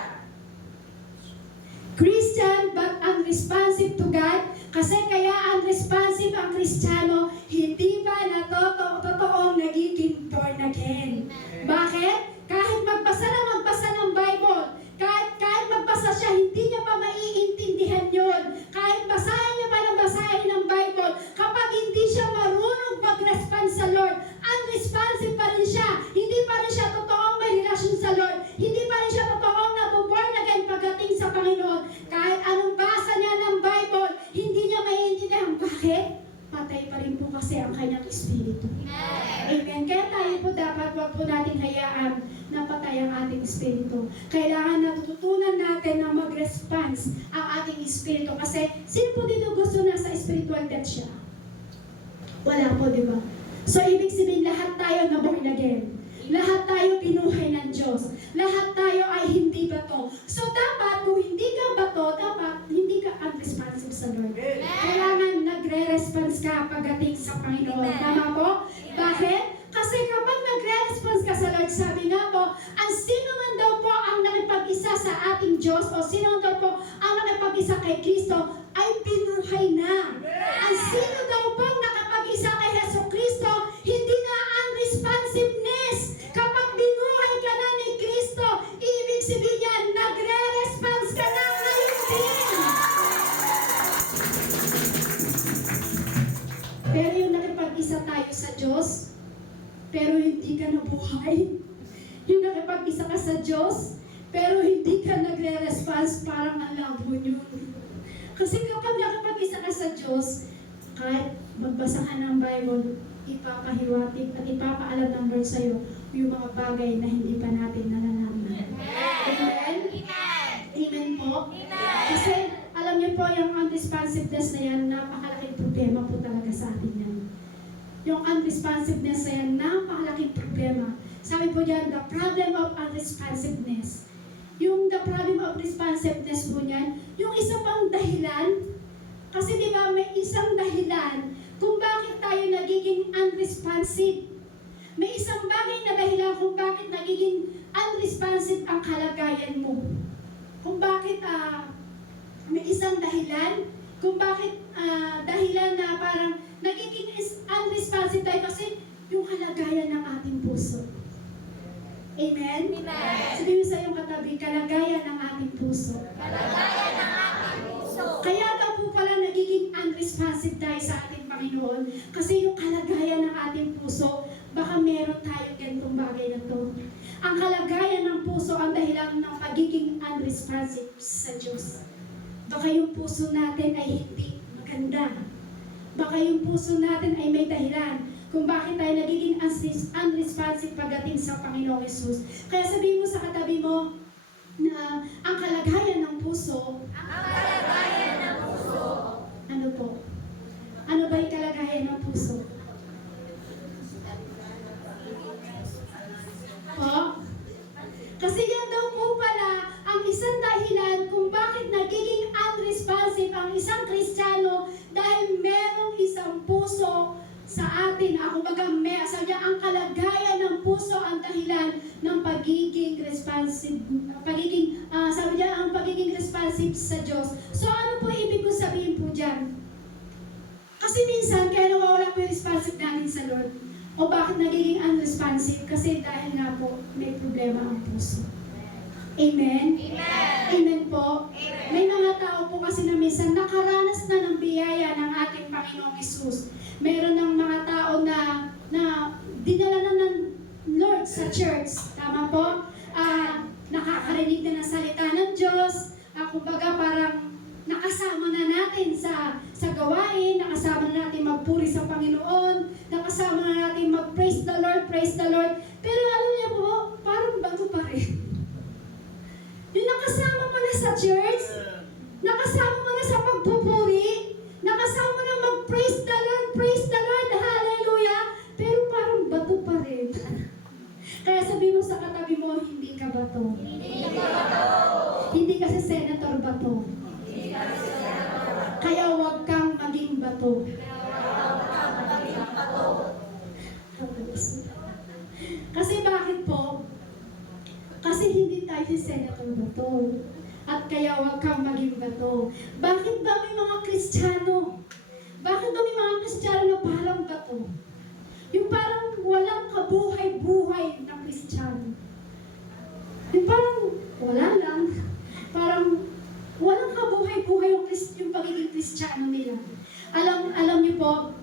Christian but unresponsive to God. Kasi kaya unresponsive ang Kristiyano, hindi pa totoong nagiging born again. Bakit? Kahit magbasa ng Bible, kahit magbasa siya, hindi niya pa maiintindihan yon. Kahit basahin niya pa ng basahin ng Bible, kapag hindi siya marunong mag-respond sa Lord, unresponsive pa rin siya. Hindi pa rin siya totoong may relasyon sa Lord. Hindi pa rin siya totoong nabuborn again pagdating sa Panginoon. Kahit anong basa niya ng Bible, hindi niya maiintindihan. Bakit? Patay pa rin po kasi ang kanyang espiritu. Amen. Kaya tayo po dapat, wag po nating hayaan na patay ang ating espiritu. Kailangan natututunan natin na mag-response ang ating espiritu. Kasi sino po dito gusto na sa spiritual death siya? Wala po, di ba? So, ibig sabihin, lahat tayo na born again. Lahat tayo binuhay ng Diyos. Lahat tayo ay hindi bato. So, dapat, kung hindi ka bato, dapat hindi ka unresponsive sa Lord. Kailangan nagre-response ka pagdating sa Panginoon. Tama po? Bakit? Kasi kapag nagre-response ka sa Lord, sabi nga po, ang sino man daw po ang nakipag-isa sa ating Diyos o sino man daw po ang nakipag-isa kay Kristo ay binuhay na. Ang sino daw po nakapag-isa kay Heso Kristo, hindi na unresponsiveness. Kapag binuhay ka na ni Kristo, ibig sabihin yan, nagre-response ka na ngayon din. Pero yung nakipag-isa tayo sa Diyos, pero hindi ka nabuhay. Yung nakipag-isa ka sa Diyos, pero hindi ka nagre-response, parang ang labo nyo. Kasi kapag nakipag-isa ka sa Diyos, kahit magbasa ka ng Bible, ipapahiwatig at ipapaalam ng Lord sa'yo yung mga bagay na hindi pa natin nalalaman. Amen? Amen po? Kasi alam niyo po, yung unresponsiveness na yan, napakalaking problema po talaga sa atin yan. Yung unresponsiveness na yan, napakalaking problema. Sabi po dyan, the problem of unresponsiveness. Yung the problem of responsiveness po niyan, yung isa pang dahilan, kasi di ba may isang dahilan kung bakit tayo nagiging unresponsive. May isang bagay na dahilan kung bakit nagiging unresponsive ang kalagayan mo. Kung bakit may isang dahilan kung bakit dahilan na parang nagiging unresponsive tayo kasi yung kalagayan ng ating puso. Amen? Sabihin mo sa iyong katabi, kalagayan ng ating puso. Kalagayan ng ating puso. Kaya daw po pala nagiging unresponsive tayo sa ating Panginoon kasi yung kalagayan ng ating puso, baka meron tayong ganitong bagay na to. Ang kalagayan ng puso ang dahilan ng pagiging unresponsive sa Diyos. Baka yung puso natin ay hindi maganda. Baka yung puso natin ay may dahilan kung bakit tayo nagiging unresponsive pagdating sa Panginoong Yesus. Kaya sabihin mo sa katabi mo na ang kalagayan ng puso, ano po? Ano ba yung kalagayan ng puso? Po? Kasi yan daw po pala ang isang dahilan kung bakit nagiging unresponsive ang isang Kristiyano dahil merong isang puso sa atin. Kumbaga, sabi niya, ang kalagayan ng puso ang dahilan ng pagiging responsive, sabi niya, ang pagiging responsive sa Diyos. So, ano po ibig ko sabihin po dyan? Kasi minsan, kaya nawawala po yung responsive natin sa Lord. O bakit nagiging unresponsive? Kasi dahil nga po, may problema ang puso. Amen? Amen po? May mga tao po kasi na minsan nakaranas na ng biyaya ng ating Panginoong Hesus. Meron ng mga tao na dinala na ng Lord sa church. Tama po? Nakakarinig na ng salita ng Diyos. kumbaga parang nakasama na natin sa gawain, nakasama na natin magpuri sa Panginoon, nakasama na natin mag-praise the Lord, praise the Lord. Pero alam niyo po, parang bago pa rin. Yung nakasama mo na sa church, nakasama mo na sa pagpupuri, nakasama mo na mag-praise the Lord, hallelujah, pero parang bato pa rin. Kaya sabi mo sa katabi mo, hindi ka bato. Hindi kasi Senator Bato. Kaya huwag kang maging bato. Kasi bakit po? Kasi hindi tayo si Senator Bato. At kaya huwag kang maging bato. Bakit ba may mga Kristiyano? Bakit ba may mga Kristiyano na parang bato? Yung parang walang kabuhay-buhay na Kristiyano. Yung parang wala lang. Parang walang kabuhay-buhay yung pagiging Kristiyano nila. Alam niyo po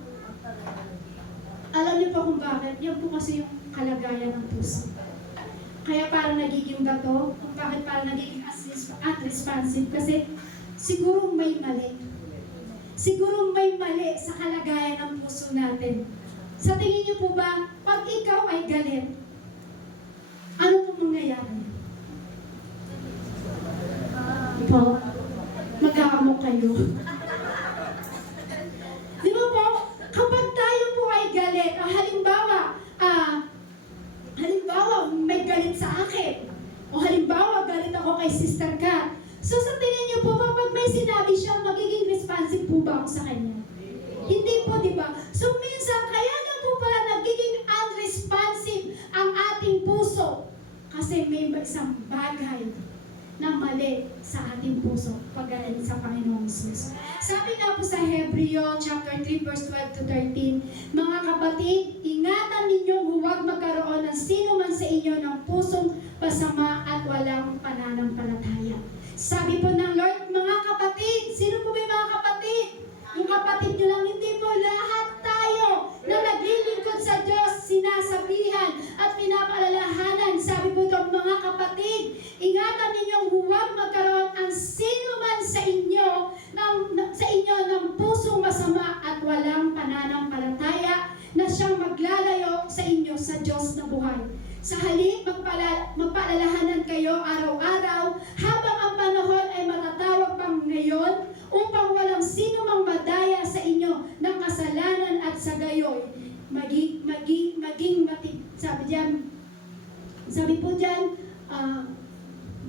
kung bakit? Yan po kasi yung kalagayan ng puso. Kaya parang nagiging bato, kung bakit parang nagiging unresponsive, kasi siguro may mali. Siguro may mali sa kalagayan ng puso natin. Sa tingin niyo po ba, pag ikaw ay galit, ano po mangyayari? Po, mag-aamok kayo. Di ba po, kapag tayo po ay galit, halimbawa, may galit sa akin, o halimbawa, galit ako kay Sister Kat. So sa tingin niyo po ba, pag may sinabi siya, magiging responsive po ba ako sa kanya? Hindi po, di ba? So minsan, kaya na po pala nagiging unresponsive ang ating puso. Kasi may isang bagay na mali sa ating puso pagdating sa Panginoong Jesus. Sabi nga po sa Hebreo chapter 3 verse 12 to 13, mga kapatid, ingatan ninyong huwag magkaroon ng sino man sa inyo ng pusong pasama at walang pananampalataya. Sabi po ng Lord, mga kapatid, sino po ba yung mga kapatid? Yung kapatid nyo lang, hindi po lahat tayo na naglilingkod sa Diyos, sinasabihan at pinapaalalahanan. Sabi po itong mga kapatid, ingatan ninyong huwag magkaroon ang sino man sa inyo ng pusong masama at walang pananampalataya na siyang maglalayo sa inyo sa Diyos na buhay. Sa halip, magpaalalahanan kayo araw-araw habang ang panahon ay matatawag pang ngayon upang walang sino mang madaya sa inyo ng kasalanan at sa gayoy. Sabi po dyan,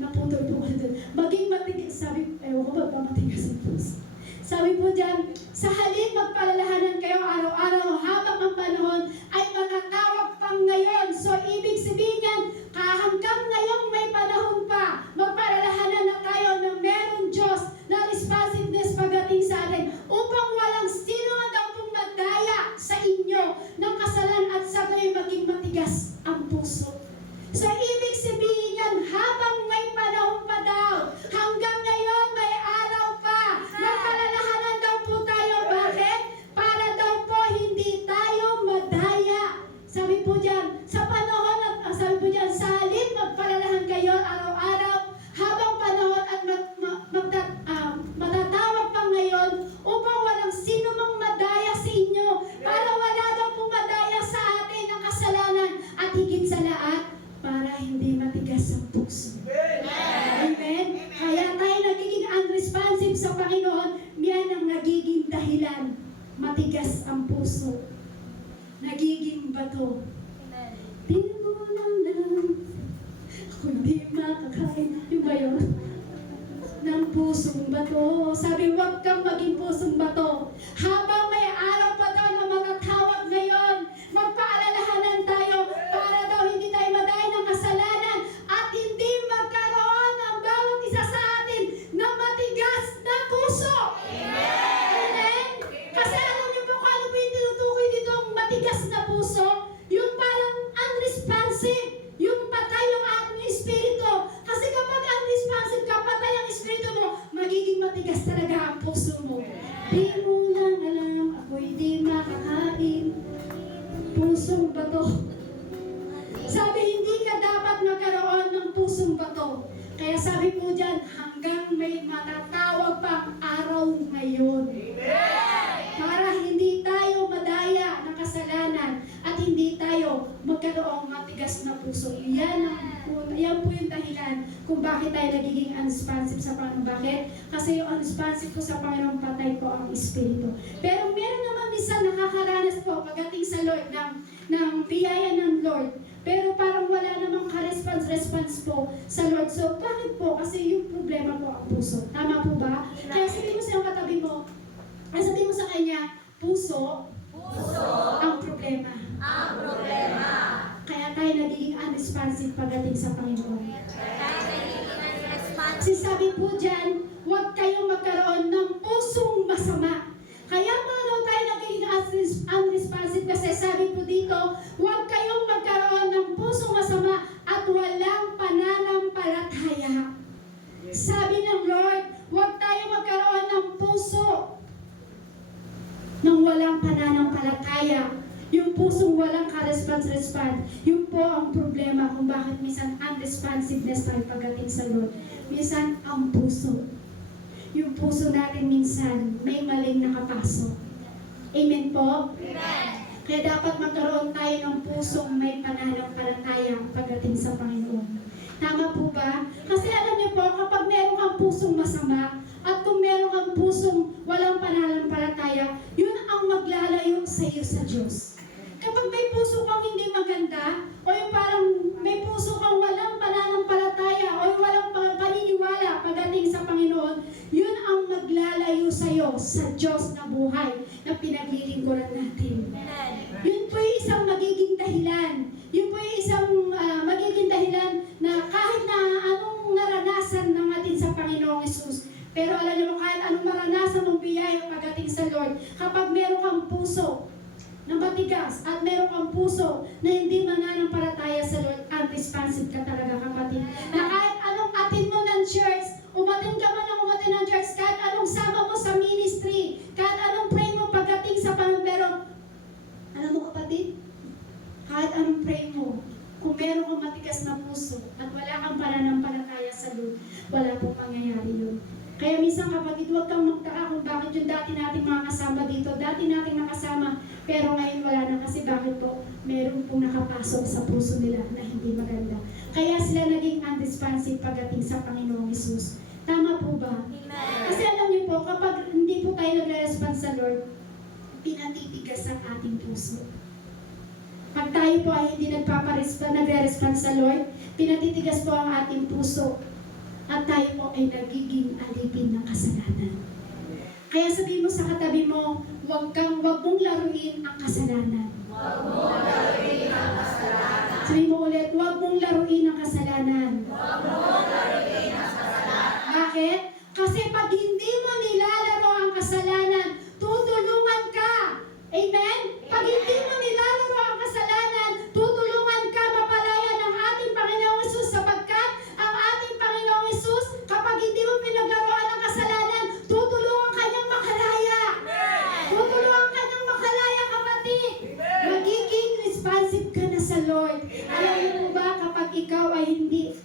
naputol po ko doon. Maging matigas, ewan ko ba matigas ang puso. Sabi po dyan, sa halip magpalalahanan kayo araw-araw habang ang panahon ay matatawag pang ngayon. So, ibig sabihin yan, hanggang ngayong may panahon pa, magpalalahanan na tayo na meron Diyos na responsiveness pagdating sa atin upang walang sino man daw pong madaya sa inyo ng kasalan at sa kayo maging matigas ang puso. So, ibig sabihin yan, habang may panahon pa daw, hanggang ngayon may araw pa, magpalalahanan daw po tayo. Bakit? Para daw po hindi tayo madaya. Sabi po dyan, sabi po dyan, sa halip magpalalahan kayo araw-araw, habang panahon at matatawag pa ngayon upang walang sino mang madaya sa inyo, para wala daw po madaya sa atin ang kasalanan at higit sa lahat, para hindi matigas ang puso. Amen? Kaya tayo nagiging unresponsive sa Panginoon, yan ang nagiging dahilan. Matigas ang puso. Nagiging bato. Tinulang lang, kundi makakain. Yung ba yun? Ng pusong bato. Sabi, huwag kang maging pusong bato. Habang may araw pa daw na matatawag ngayon, magpaalalahanan tayo para daw hindi tayo madaya ng kasalanan at hindi magkaroon ang bawat isa sa atin ng matigas na puso. Amen? Kasi alam niyo po kung ano po yung tinutukoy dito ang matigas na puso? Yung parang unresponsive, yung patay ang ating espiritu. Kasi kapag unresponsive ka, patay ang espiritu mo, magiging matigas talaga ang puso mo. Di mo lang alam, ako'y di makakain. Pusong bato. Sabi, hindi ka dapat magkaroon ng pusong bato. Kaya sabi po dyan, hanggang may matatawag pang araw ngayon. Para hindi tayo madaya ng kasalanan at hindi tayo magkaroong matigas na puso. Yan po yung dahilan kung bakit tayo nagiging unresponsive sa Panginoon. Bakit? Kasi yung unresponsive po sa Panginoon, patay po ang Espiritu. Pero meron naman minsan nakakaranas po pagdating sa Lord ng biyaya ng Lord. Pero parang wala namang ka-response po sa Lord. So, bakit po? Kasi yung problema po ang puso. Tama po ba? Kaya sabihin mo sa katabi mo, sabihin mo sa kanya, puso ang problema. Kaya tayo nagiging unresponsive pagdating sa Panginoon. Kasi sabi po dyan, huwag kayong magkaroon ng pusong masama. Kaya paano tayo nagiging unresponsive? Kasi sabi po dito, huwag kayong magkaroon ng pusong masama at walang pananampalataya. Sabi ng Lord, huwag tayo magkaroon ng puso nang walang pananampalataya. Yung pusong walang ka-response. Yun po ang problema kung bakit minsan unresponsiveness tayo pagdating sa Lord. Minsan ang puso. Yung puso natin minsan may maling nakapasok. Amen po? Amen. Kaya dapat magkaroon tayo ng pusong may pananampalataya pagdating sa Panginoon. Tama po ba? Kasi alam niyo po, kapag meron kang pusong masama, at kung meron kang pusong walang pananampalataya, yun ang maglalayo sa iyo sa Diyos. Kapag may puso kang hindi maganda, o yung parang may puso kang walang pananampalataya, o yung walang paniniwala pagdating sa Panginoon, yun ang maglalayo sa iyo sa Diyos na buhay na pinaglilingkuran natin. Yun po yung isang magiging dahilan. Yun po yung isang magiging dahilan na kahit na anong naranasan ng atin sa Panginoong Hesus, pero alam niyo kahit anong maranasan ng biyaya pagdating sa Lord, kapag meron kang puso na matigas at meron kang puso na hindi mananampalataya sa Lord, unresponsive ka talaga, kapatid. Na kahit anong atin mo ng church, umatin ka man ng umatin ng church, kahit anong sama mo sa ministry, kahit anong pray mo pagdating sa Panginoon, pero alam mo kapatid, kahit anong pray mo, kung meron kang matigas na puso at wala kang pananampalataya sa Lord, wala pong mangyayari yun. Kaya minsan kapatid, huwag kang magtaka kung bakit yung dati nating mga kasama dito, dati nating nakasama, pero ngayon wala na kasi bakit po? Meron pong nakapasok sa puso nila na hindi maganda. Kaya sila naging unresponsive pagdating sa Panginoong Hesus. Tama po ba? Amen. Kasi alam niyo po, kapag hindi po tayo nagre-response sa Lord, pinatitigas ang ating puso. Pag tayo po ay hindi nagre-response sa Lord, pinatitigas po ang ating puso. At tayo po ay nagiging alipin ng kasalanan. Kaya sabihin mo sa katabi mo, wag mong laruin ang kasalanan. Huwag mong laruin ang kasalanan. Sabihin mo ulit, wag mong laruin ang kasalanan. Huwag mong laruin ang kasalanan. Bakit? Kasi pag hindi mo nilalaro ang kasalanan, tutulungan ka. Amen? Pag hindi mo nilalaro ang kasalanan, tutulungan ka mapalaya ng ating Panginoong Hesus sapagkat ang ating Panginoong Hesus, kapag hindi mo pinaglaruan ang kasalanan, tutulungan ka niyang makalaya. Tutulungan ka niyang makalaya, kapatid. Magiging responsive ka na sa Lord. Alam niyo po ba, kapag ikaw ay hindi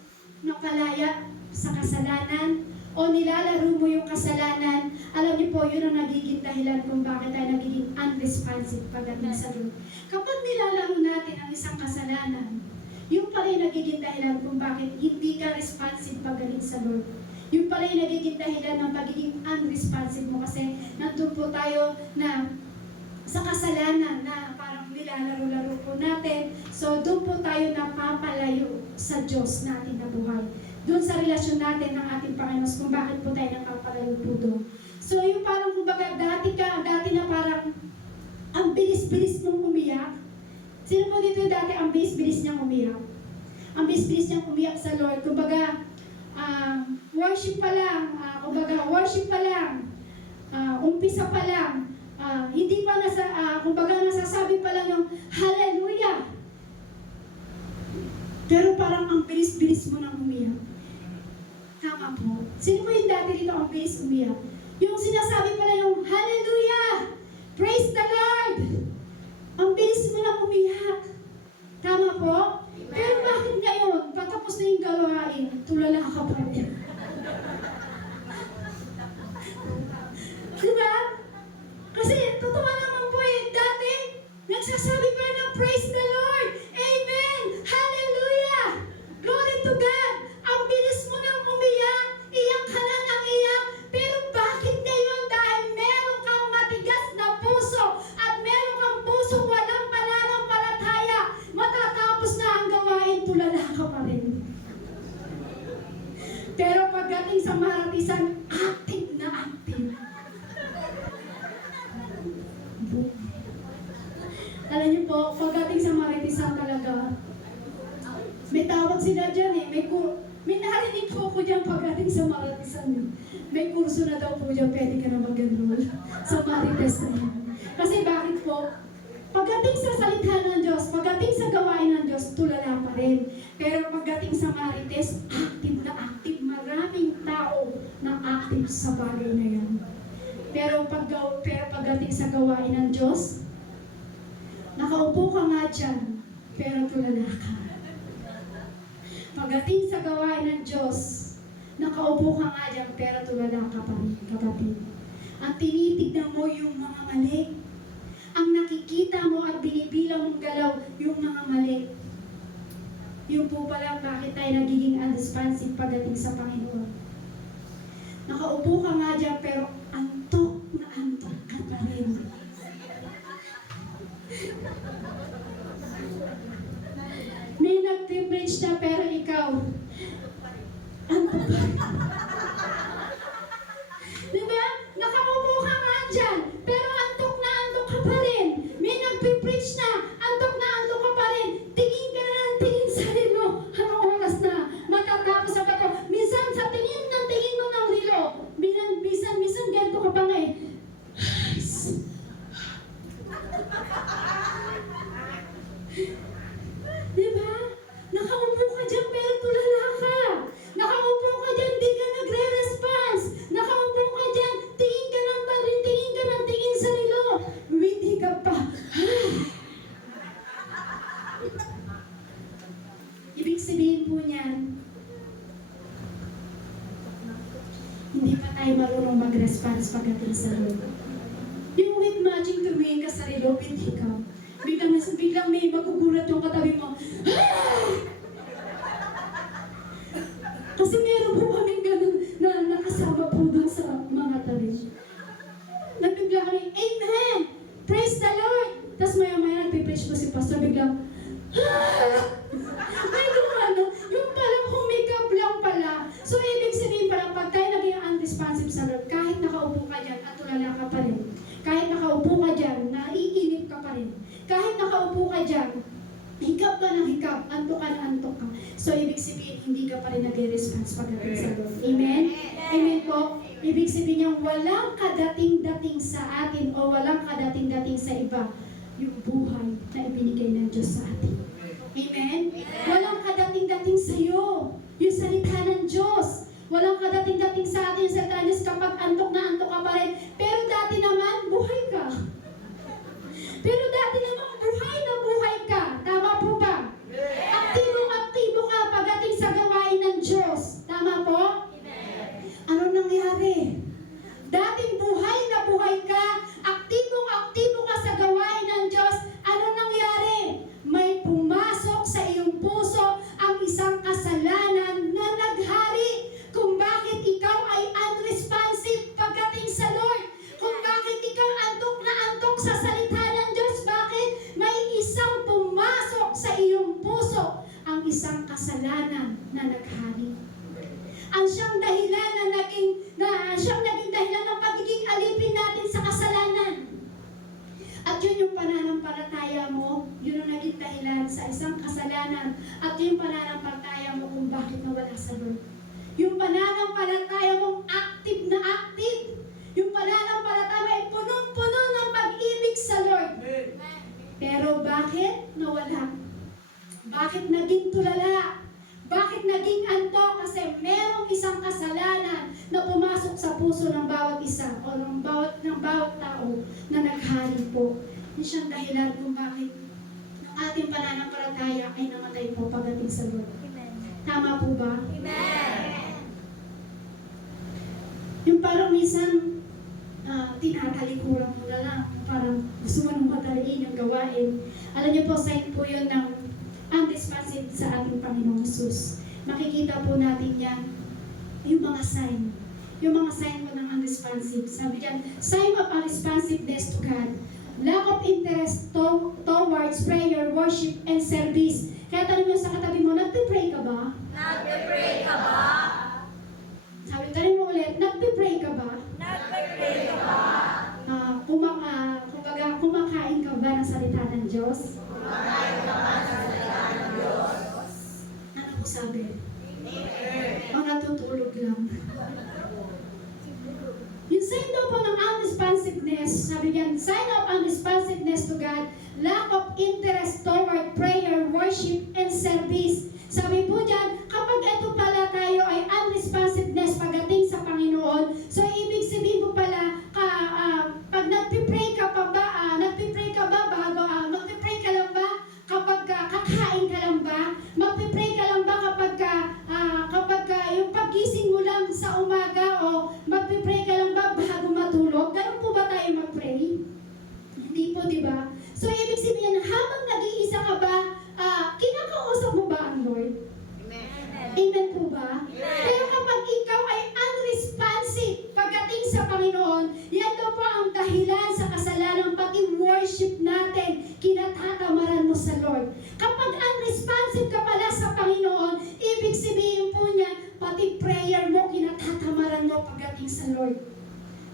nakalaya sa kasalanan, o nilalaro mo yung kasalanan, alam niyo po, yun ang nagiging dahilan kung bakit tayo nagiging unresponsive pagdating sa Lord. Kapag nilalaro natin ang isang kasalanan, yung pala yung nagiging dahilan kung bakit hindi ka responsive pagdating sa Lord. Yung pala yung nagiging dahilan ng pagiging unresponsive mo kasi nandun po tayo na sa kasalanan na parang nilalaro-laro po natin. So doon po tayo napapalayo sa Diyos natin na buhay. Doon sa relasyon natin ng ating Panginoon kung bakit po tayo napapalayo po doon. So yung parang kumbaga dati na parang ang bilis-bilis mong umiyak. Sino po dito dati ang bilis-bilis niyang umiyak? Ang bilis-bilis niyang umiyak sa Lord. Kumbaga, worship pa lang, umpisa pa lang, hindi pa kumbaga nasasabi pa lang yung hallelujah. Pero parang ang bilis-bilis mo nang umiyak. Tama po. Sino mo yung dati dito ang bilis umiyak? Yung sinasabi pala yung hallelujah! Praise the Lord! Ang bilis mo nang umiyak. Tama po? Pero bakit ngayon, patapos na yung gawain, tulala ka pa rin? nagsasabi pa ng praise the Lord. Amen. Hallelujah. Glory to God. Ang bilis mo nang umiyak. Iyak ka na ng iyak. Pero bakit ngayon? Dahil meron kang matigas na puso at meron kang puso walang pananampalataya. Matatapos na ang gawain, tulala ka pa rin. Pero pagdating sa maratisan, active na active. Alam niyo po, pagdating sa maritisan talaga, may tawag sila dyan eh. May narinig po ako dyan pagdating sa maritisan. May kurso na daw po dyan, pwede ka na mag-enroll sa marites na yan. Kasi bakit po? Pagdating sa salita ng Diyos, pagdating sa gawain ng Diyos, tulala pa rin. Pero pagdating sa marites, active na active. Maraming tao na active sa bagay na yan. Pero pagdating sa gawain ng Diyos, nakaupo ka nga dyan, pero tulala ka. Pagdating sa gawain ng Diyos, nakaupo ka nga dyan, pero tulala ka pa rin, kapatid. Ang tinitignan mo yung mga mali. Ang nakikita mo at binibilang mong galaw, yung mga mali. Yung po pala bakit tayo nagiging unresponsive pagdating sa Panginoon. Nakaupo ka nga dyan, pero antok na antok ka pa rin. May nag-privilege na pero ikaw, antok ka rin. Diba? Nakaupo ka nga dyan, pero antok na antok ka pa rin. May nag-preach na, antok na antok ka pa rin. Tingin ka na ng tingin sa relo. Anong oras na? Matatapos sa bato. Minsan sa tingin mo ng relo, minsan ganito ka pa nga eh. Diba? Nakaupo ka dyan pero tulala ka. Nakaupo ka dyan, di ka nagre-response. Nakaupo ka dyan, tingin ka ng tingin sa relo. Witty ka pa. Ibig sabihin po niyan, hindi pa tayo marunong mag-response pagdating sa relo. Yung with matching tumingin ka sa relo, witty ka. Biglang may magugulat yung katabi mo. Kasi meron po kaming ganun na nakasama po dun sa mga tabi. Nagbigla kami, Amen! Praise the Lord! Tapos maya-maya nagpipreach po si Pastor, biglang, may gumano, yung parang humikap lang pala. So, ibig sabihin pala, pag tayo naging unresponsive sa Lord, kahit nakaupo ka dyan at tulala ka pa rin, kahit nakaupo ka dyan, naiinip ka pa rin, kahit nakaupo ka dyan, hikap ka ng hikap, antok ka na antok ka. So, ibig sabihin, hindi ka pa rin nag-response pagdating sa Lord. Amen? Amen po? Ibig sabihin niyang walang kadating-dating sa atin o walang kadating-dating sa iba yung buhay na ibinigay ng Diyos sa atin. Amen? Walang kadating-dating sa iyo yung salita ng Diyos. Walang kadating-dating sa atin yung salita ng Diyos kapag antok na antok ka pa rin. Pero dati naman, buhay ka. Pero dati naman, buhay na buhay ka. Tama po ba? Aktibong-aktibo ka pagdating sa gawain ng Diyos. Tama po? Ano nangyari? Dating buhay na buhay ka, aktibong-aktibo ka sa gawain ng Diyos. Ano nangyari? May pumasok sa iyong puso ang isang kasalanan na naghari kung bakit ikaw ay unresponsive pagdating sa Lord. Kung bakit ikaw antok na antok sa salita ng Diyos. Bakit? May isang pumasok sa iyong puso ang isang kasalanan na naghari. Ang siyang dahilan siyang naging dahilan ng pagiging alipin natin sa kasalanan. At yun yung pananampalataya mo, yun ang naging dahilan sa isang kasalanan. At yun yung pananampalataya mo kung bakit nawala sa Lord. Yung pananampalataya mong active na active. Yung pananampalataya mo ay punong-puno ng pag-ibig sa Lord. Pero bakit nawala? Bakit naging tulala? Bakit naging antok? Kasi merong isang kasalanan na pumasok sa puso ng bawat isa o ng bawat tao na naghari po. Yun siyang dahilan kung bakit ang ating pananampalataya ay namatay po pagdating sa Lord. Tama po ba? Amen. Yung parang minsan, tinatalikuran mo na lang. Parang gusto mo nang madaliin yung gawain. Alam niyo po, sign po yun ng unresponsive sa ating Panginoong Jesus. Makikita po natin yan, yung mga sign. Yung mga sign mo ng unresponsive. Sabi diyan, sign of unresponsiveness to God. Lack of interest towards prayer, worship, and service. Kaya tanong mo sa katabi mo, nagpipray ka ba? Nagpe-pray ka ba? Sabi, tanong mo ulit, nagpipray ka ba? Nagpe-pray ka ba? Kumbaga, kumakain ka ba ng salita ng Diyos? Kumakain ka ba sa salita ng Diyos? Ano ko sabi? O natutulog lang. Yung sign daw po ng unresponsiveness, sabi niyan, sign of unresponsiveness to God, lack of interest toward prayer, worship, and service. Sabi po dyan, kapag ito pala tayo ay unresponsiveness pagdating sa Panginoon, so ibig sabihin po pala, pag nagpipray ka pa ba, nagpipray ka ba bago, magpipray ka lang ba kapag kakain ka lang ba? Magpipray ka lang ba kapag yung pagising mo lang sa umaga o magpipray ka lang ba bago matulog? Ganun po ba tayo magpray? Hindi po, di ba? So, ibig sabihin, habang nag-iisa ka ba, kinakausap mo ba ang Lord? Amen po ba? Pero kapag ikaw ay unresponsive pagdating sa Panginoon, yan daw po ang dahilan sa kasalanan, pati worship natin, kinatatamaran mo sa Lord. Kapag unresponsive ka pala sa Panginoon, ibig sabihin po niya, pati prayer mo, kinatatamaran mo pagdating sa Lord.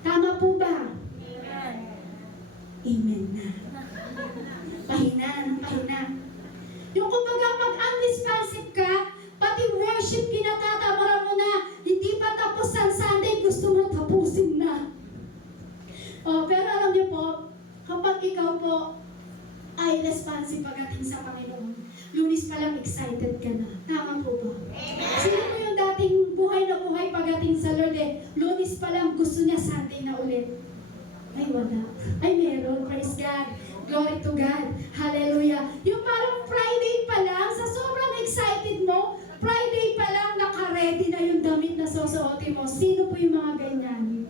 Tama po ba? Amen na. Pahina ng pahina. Yung kumbaga pag unresponsive ka, pati worship kinatatamara mo na, hindi pa tapos ang Sunday, gusto mo tapusin na. Pero alam niyo po, kapag ikaw po ay responsive pagdating sa Panginoon, Lunes pa lang excited ka na. Tama po ba? Sino mo yung dating buhay na buhay pagdating sa Lord Lunes pa lang gusto niya Sunday na ulit? Ay, wala. Ay, meron. Praise God. Glory to God. Hallelujah. Yung parang Friday pa lang, sa sobrang excited mo, Friday pa lang, naka-ready na yung damit na susuotin mo. Sino po yung mga ganyan?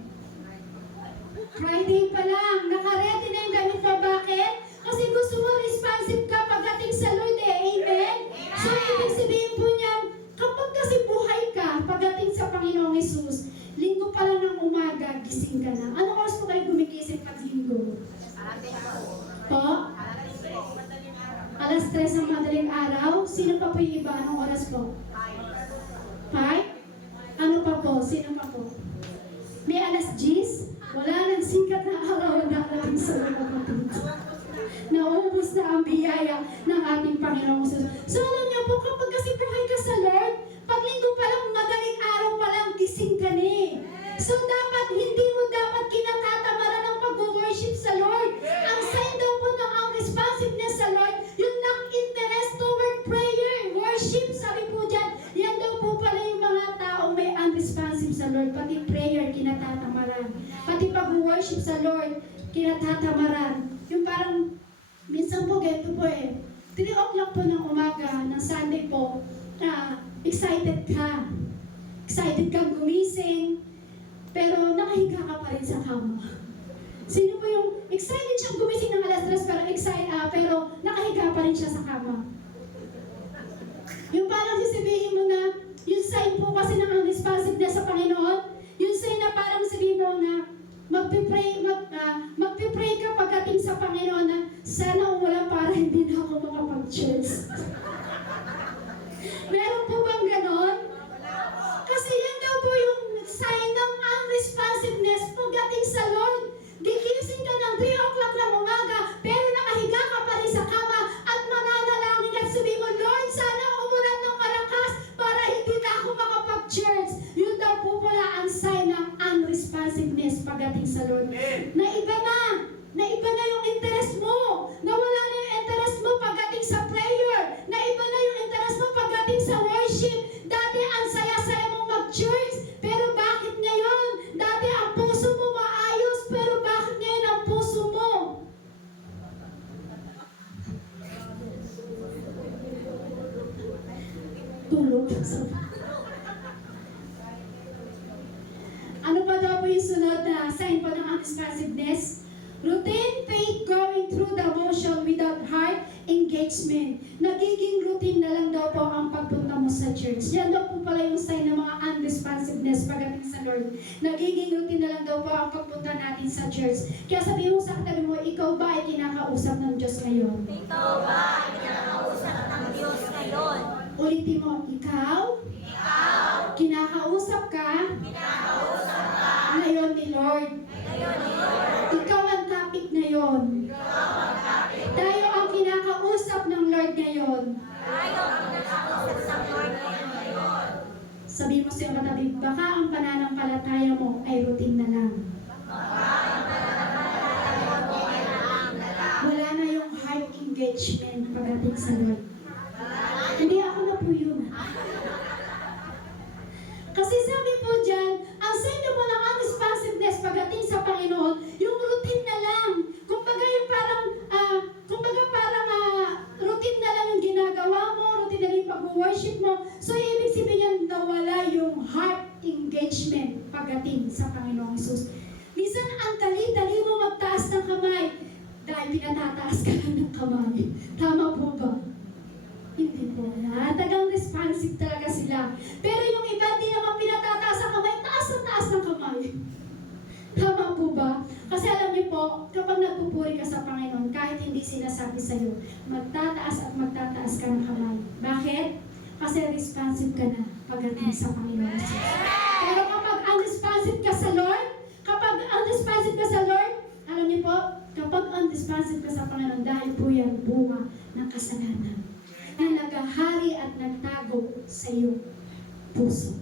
Friday pa lang, naka-ready na yung damit mo. Bakit? Kasi gusto mo responsive ka pagdating sa Lord Amen? So, ibig sabihin po niyan, kapag kasi buhay ka pagdating sa Panginoong Hesus, linggo pa lang ng umaga, gising ka na. Anong oras po kayo gumigising pag linggo? Po? Alas 3 ng madaling araw. Sino pa po yung iba? Anong oras po? 5? Ano pa po? Sino pa po? May alas 10? Wala nang sikat na araw na darating sa mga kapatid. Naubos na ang biyaya ng ating Panginoong Jesus. So alam niyo po, kapag kasi buhay ka sa Lord, pag linggo pa lang, madaling araw pa lang, gising ka na eh. So dapat, hindi mo dapat kinakatamaran ng pag-worship sa Lord. Ang sign daw po ng ang responsiveness sa Lord, yung interest toward prayer, worship, sabi po dyan, yan daw po pala yung mga taong may unresponsive sa Lord. Pati prayer, kinatatamaran. Pati pag-worship sa Lord, kinatatamaran. Yung parang, minsan po, ganito po 3 o'clock po ng umaga, ng Sunday po, excited ka. Excited kang gumising, pero nakahiga ka pa rin sa kama. Sino po yung excited siyang gumising ng alas 3 pero nakahiga pa rin siya sa kama? Yung parang sasabihin mo na, yung sign po kasi ng unresponsiveness sa Panginoon, yung sign na parang sabihin mo na, magpipray ka pagdating sa Panginoon na, sana wala para hindi na ako makapag-church. Meron po bang ganon? Kasi yan daw po yung sign ng unresponsiveness pagdating sa Lord. Gigising ka ng 3 o'clock ng umaga, pero nakahiga ka pa rin sa kama at mananalangin at sabi mo, Lord, sana umulan ng malakas para hindi na ako makapag-church. Yun daw po pala ang sign ng unresponsiveness pagdating sa Lord. Naiba na yung interest mo. Nawala na yung interest mo pagdating sa prayer. Naiba na yung interest mo pagdating sa worship. Dati ang saya-saya mong mag-church, pero bakit ngayon? Dati ang puso mo maayos, pero bakit ngayon ang puso mo? Tulog. Ano pa daw po yung sunod na sign po ng unresponsiveness? Routine faith going through the motion without heart engagement. Nagiging routine na lang daw po ang pagpunta mo sa church. Yan daw po pala yung sign ng mga unresponsiveness pagdating sa Lord. Nagiging routine na lang daw po ang pagpunta natin sa church. Kaya sabihin mo sa katabi mo, ikaw ba ay kinakausap ng Diyos ngayon? Ikaw ba ay kinakausap ng Diyos ngayon? Ulitin mo, ikaw kinakausap ka ngayon ni Lord. Ikaw ang topic ngayon. Tayo ang kinakausap ng Lord ngayon. Sabi mo sa iyong katabi, baka ang pananampalataya mo ay routine na lang. Wala na yung heart engagement pagdating sa Lord. Hindi ako na po yun. Kasi sabi po dyan, ang sign na po ng unresponsiveness pagdating sa Panginoon, yung routine na lang. Kumbaga yung parang, routine na lang yung ginagawa mo, routine na lang yung pag-worship mo. So, ibig sabihin yan, nawala yung heart engagement pagdating sa Panginoong Jesus. Minsan, ang dali-dali mo magtaas ng kamay dahil pinatataas ka lang ng kamay. Tama po ba? Hindi po na. Tagang responsive talaga sila. Pero yung iba, di naman pinatataas ang kamay, taas na taas ng kamay. Tama po ba? Kasi alam niyo po, kapag nagpupuri ka sa Panginoon, kahit hindi sinasabi sa'yo, magtataas at magtataas ka ng kamay. Bakit? Kasi responsive ka na pagdating sa Panginoon. Pero kapag unresponsive ka sa Lord, alam niyo po, kapag unresponsive ka sa Panginoon, dahil po yan bunga ng kasalanan na nagahari at nagtago sa iyong puso.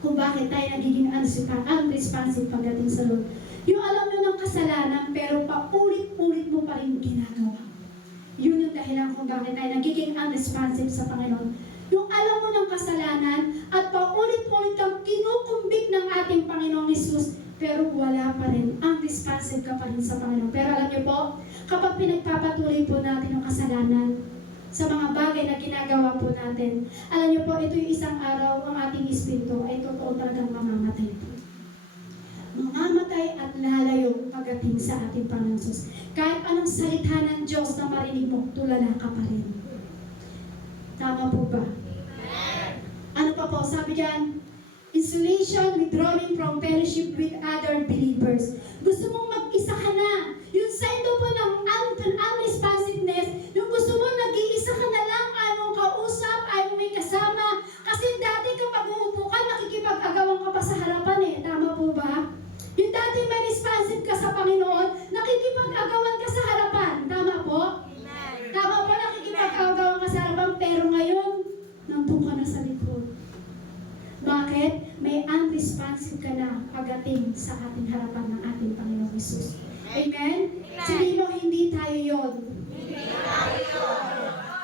Kung bakit tayo nagiging unresponsive pagdating sa Lord. Yung alam nyo ng kasalanan, pero paulit-ulit mo pa rin ginagawa. Yun yung dahilan kung bakit tayo nagiging unresponsive sa Panginoon. Yung alam mo ng kasalanan, at paulit-ulit kang kinukumbik ng ating Panginoong Hesus, pero wala pa rin, unresponsive ka pa rin sa Panginoon. Pero alam niyo po, kapag pinagpapatuloy po natin ang kasalanan, sa mga bagay na ginagawa po natin. Alam niyo po, ito yung isang araw, ang ating espiritu ay totoo talagang mamamatay po. Mamamatay at lalayo pagdating sa ating Panginoon Jesus. Kahit anong salita ng Diyos na marinig mo, tulala ka pa rin. Tama po ba? Ano pa po? Sabi diyan, isolation, withdrawing from fellowship with other believers. Gusto mong mag-isa ka na. Yung sign po ng unresponsiveness, yung gusto mo nag-iisa ka na lang, ayaw mong kausap, ayaw mong may kasama. Kasi dati kapag uupo ka, nakikipag-agawan ka pa sa harapan eh. Tama po ba? Yung dati may responsive ka sa Panginoon, nakikipag-agawan ka sa harapan. Tama po? Tama po, nakikipag-agawan ka sa harapan, pero ngayon, nandun ka na sa likod. Bakit? May unresponsive ka na pagdating sa ating harapan ng ating Panginoong Hesus. Amen? Sabihin mo, hindi tayo yun.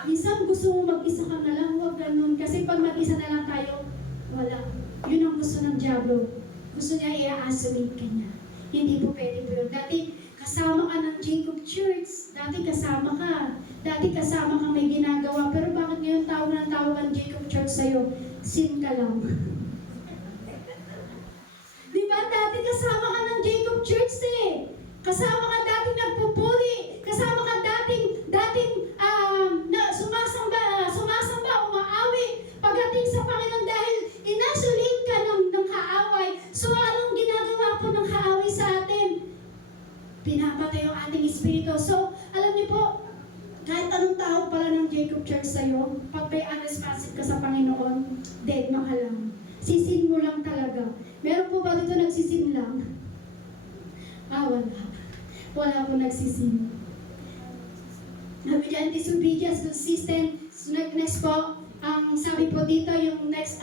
Minsan gusto mo mag-isa ka na lang, huwag ganun. Kasi pag mag-isa na lang tayo, wala. Yun ang gusto ng Diablo. Gusto niya i-isolate ka niya. Hindi po pwede po yun. Dati kasama ka ng Jacob Church. Dati kasama ka. Dati kasama ka may ginagawa. Pero bakit ngayon tawag ng tawag ang Jacob Church sa'yo? Sin ka lang. Diba? Dati kasama ka ng Jacob Church eh. Kasama ka dating nagpupuri. Kasama ka dating na sumasamba, umaawi. Pagdating sa Panginoon dahil inasulate ka ng kaaway. So anong ginagawa po ng kaaway sa atin? Pinapatay yung ating espiritu. So, alam niyo po, kahit anong tawag pala ng Jacob Church sa'yo, pag may unresponsive ka sa Panginoon, dead ka lang. Sisin mo lang talaga. Meron po ba dito nagsisin lang? Wala. Wala po nagsisin. Sabi dyan, disobedience, consistent. Next po, sabi po dito, yung next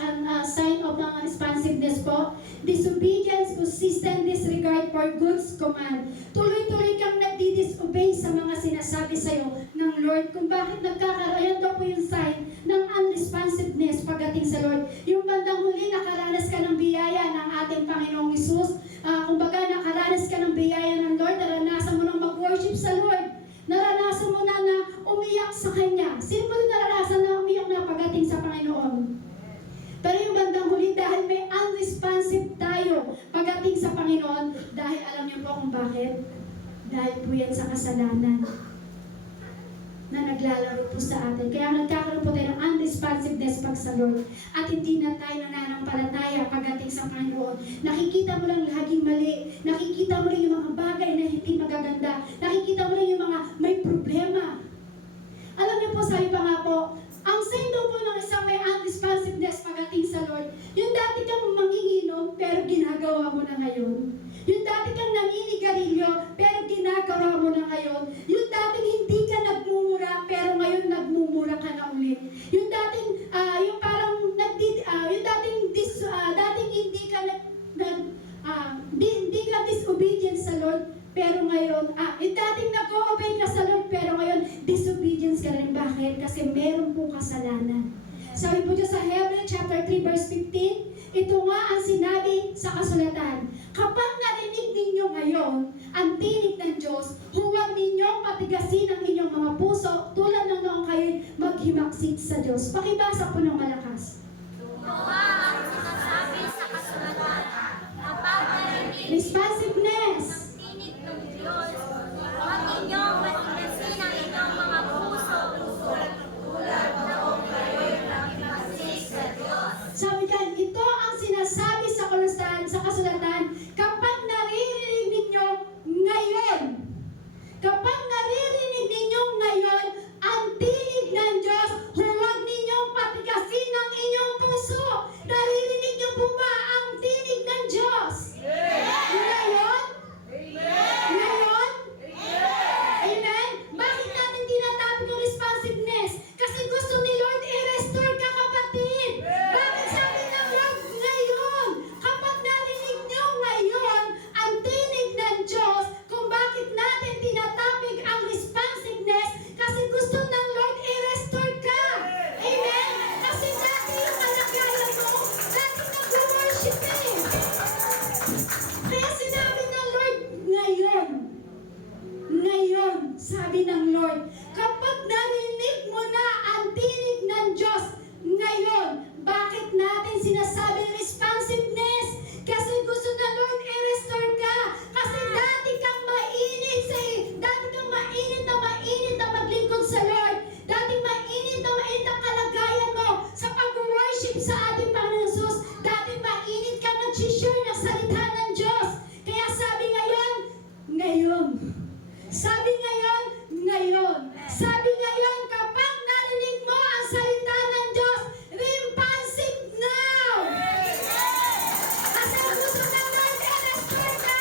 sign of ng responsiveness po, disobedience, consistent disregard for God's command. Tuloy-tuloy kang nagdi-disobey sa mga sinasabi sa'yo ng Lord. Kung bakit nagkakaroon, daw po yung sign ng unresponsiveness pagdating sa Lord. Yung bandang huli, nakaranas ka ng biyaya ng ating Panginoong Hesus. Kumbaga, nakaranas ka ng biyaya ng Lord, naranasan mo nang mag-worship sa Lord. Naranasan mo na umiyak sa Kanya. Sino ba naranasan na umiyak na pagdating sa Panginoon? Pero yung bandang huli, dahil may unresponsive tayo pagdating sa Panginoon, dahil alam niyo po kung bakit? Dahil po yan sa kasalanan na naglalaro po sa atin. Kaya nagkakaroon po tayo ng unresponsiveness pag sa Lord. At hindi na tayo nananampalataya pagdating sa Panginoon. Nakikita mo lang laging mali. Nakikita mo lang yung mga bagay na hindi magaganda. Nakikita mo lang yung mga may problema. Alam niyo po, sabi pa nga po, ang sign daw po ng isang may unresponsiveness pagdating sa Lord, yung dati kang manginginom, pero ginagawa mo na ngayon. Yung dati kang naninigarilyo, pero ginagawa mo na ngayon. Yung dating hindi ka nagmumura, pero ngayon nagmumura ka na ulit. Yung dating, yung parang, yung dating hindi ka hindi ka disobedient sa Lord, pero ngayon, yung dating nag-o-obey ka sa Lord, pero ngayon, disobedience ka rin. Bakit? Kasi meron pong kasalanan. Sabi po dyan sa Hebrews chapter 3 verse 15, ito nga ang sinabi sa kasulatan. Kapag narinig ninyo ngayon ang tinig ng Diyos, huwag ninyong patigasin ang inyong mga puso tulad ng noong kayo'y maghimaksik sa Diyos. Pakibasa po ng malakas. Ito ang sinasabi sa kasulatan. Kapag narinig Responsiveness. ang tinig ng Diyos, huwag ninyong matigasin ang inyong mga puso tulad noong kayo'y nakipagsik sa Diyos. Sabi dyan, ito ang sinasabi sa kasulatan, kapag naririnig ninyo ngayon, kapag naririnig ninyo ngayon ang tinig ng Diyos, huwag ninyong patigasin ang inyong puso. Naririnig niyo po ba ang tinig ng Diyos? Ngayon? Ngayon? Amen? Bakit natin tinatapos yung responsiveness? Kasi gusto ni Lord i-restore ka, kapatid. Bakit sabi ng Lord ngayon? Kapag narinig nyo ngayon ang tinig ng Diyos, kung bakit natin tinatapig ang responsiveness, kasi gusto ng Lord i-restore ka. Amen? Kasi dati yung kalagayan mo, dati nag-worship eh. Kaya sinabi ng Lord ngayon, sabi ng Lord, kapag narinig mo na ang tinig ng Diyos ngayon, bakit natin sinasabing responsiveness? Kasi gusto ng Lord i-restore ka. Kasi dati kang mainit na maglingkod sa Lord. Dati mainit ang kalagayan mo sa pag-worship sa ating Panginoon Jesus. Dati mainit ka nag-share ng salita ng Diyos. Kaya sabi ngayon, kapag narinig mo ang salita ng Diyos, responsive now! Kasi gusto ng Lord i-restore ka.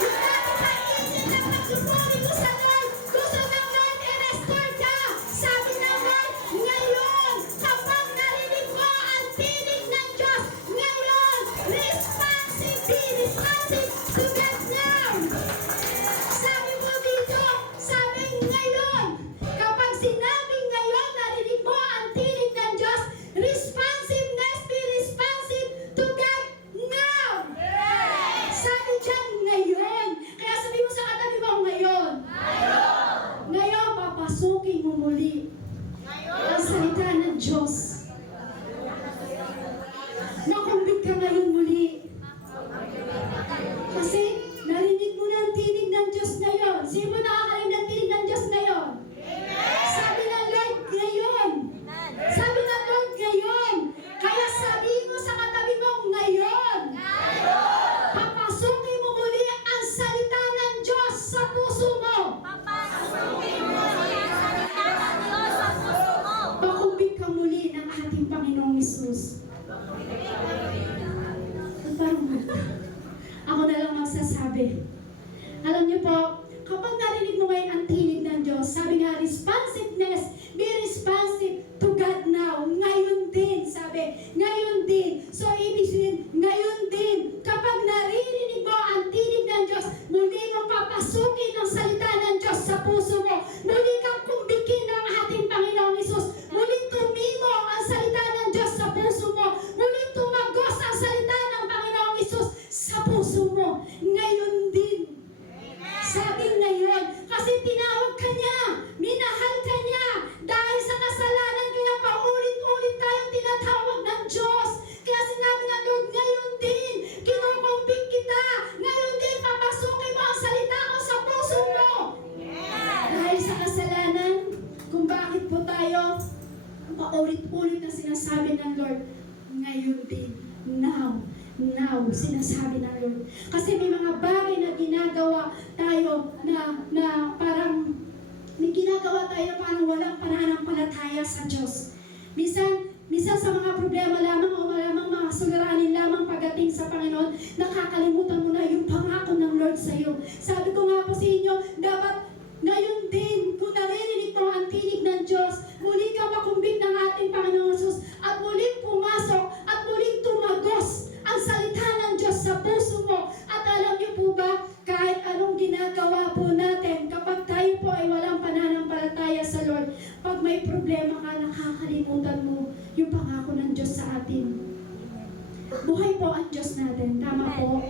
Yung dati mainit na pagsupunin mo sa Lord, gusto ng Lord i-restore ka. Sabi ng Lord, ngayon, kapag narinig mo ang tinig ng Diyos, ngayon, responsive to God now! Sabi mo dito, sabi ngayon, kapag sinabi ngayon, narinig mo ang tinig ng Diyos, responsiveness, be responsive to God now! Sabi dyan, ngayon. Kaya sabi mo sa katabi mo, ngayon. Ngayon, papasukin mo muli ang salita ng Diyos. Nakumbit ka ngayon muli. Kasi narinig mo na ang tinig ng Diyos ngayon. Sino nakakarinig ng tinig ng Diyos ngayon? Sabi ng Lord ngayon. Sabi ng Lord ngayon. Kaya sabi mo sa katabi mo ngayon. Papasukin mo muli ang salita ng Diyos sa puso mo. Papasukin mo ang salita ng Diyos sa puso mo. Pakumbit ka muli ng ating Panginoong Hesus. Parang ako na lang magsasabi. Alam niyo po, kapag narinig mo ngayon ang tinig ng Diyos, sabi nga, responsiveness, be responsive to God now. Ngayon din, sabi, ngayon din. So, ibig sabihin, ngayon din, kapag naririnig mo ang tinig ng Diyos, muli mong papasukin ang salita ng Diyos sa puso mo. Muli kang kumbikin ng ating Panginoong Hesus. Muli tumimo ang salita ng Diyos sa puso mo. Muli tumagos ang salita ng Panginoong Hesus sa puso mo. Ngayon din. Sabi ngayon, kasi tinawag ka niya, minahal ka niya, dahil sa kasalanan kaya paulit-ulit tayong tinatawag ng Diyos. paulit-ulit na sinasabi ng Lord, ngayon din, now, sinasabi ng Lord. Kasi may mga bagay na ginagawa tayo na parang, may ginagawa tayo parang walang pananampalataya sa Diyos. Minsan sa mga problema lamang o malamang mga suliranin lamang pagdating sa Panginoon, nakakalimutan mo na yung pangako ng Lord sa iyo. Sabi ko nga po sa inyo, dapat ngayon din, kung naririnig mo ang tinig ng Diyos, muli ka makumbit ng ating Panginoon Jesus at muling pumasok at muling tumagos ang salita ng Diyos sa puso mo. At alam niyo po ba, kahit anong ginagawa po natin, kapag tayo po ay walang pananampalataya sa Lord, pag may problema ka, nakakalimutan mo yung pangako ng Diyos sa atin. Buhay po ang Diyos natin. Tama po?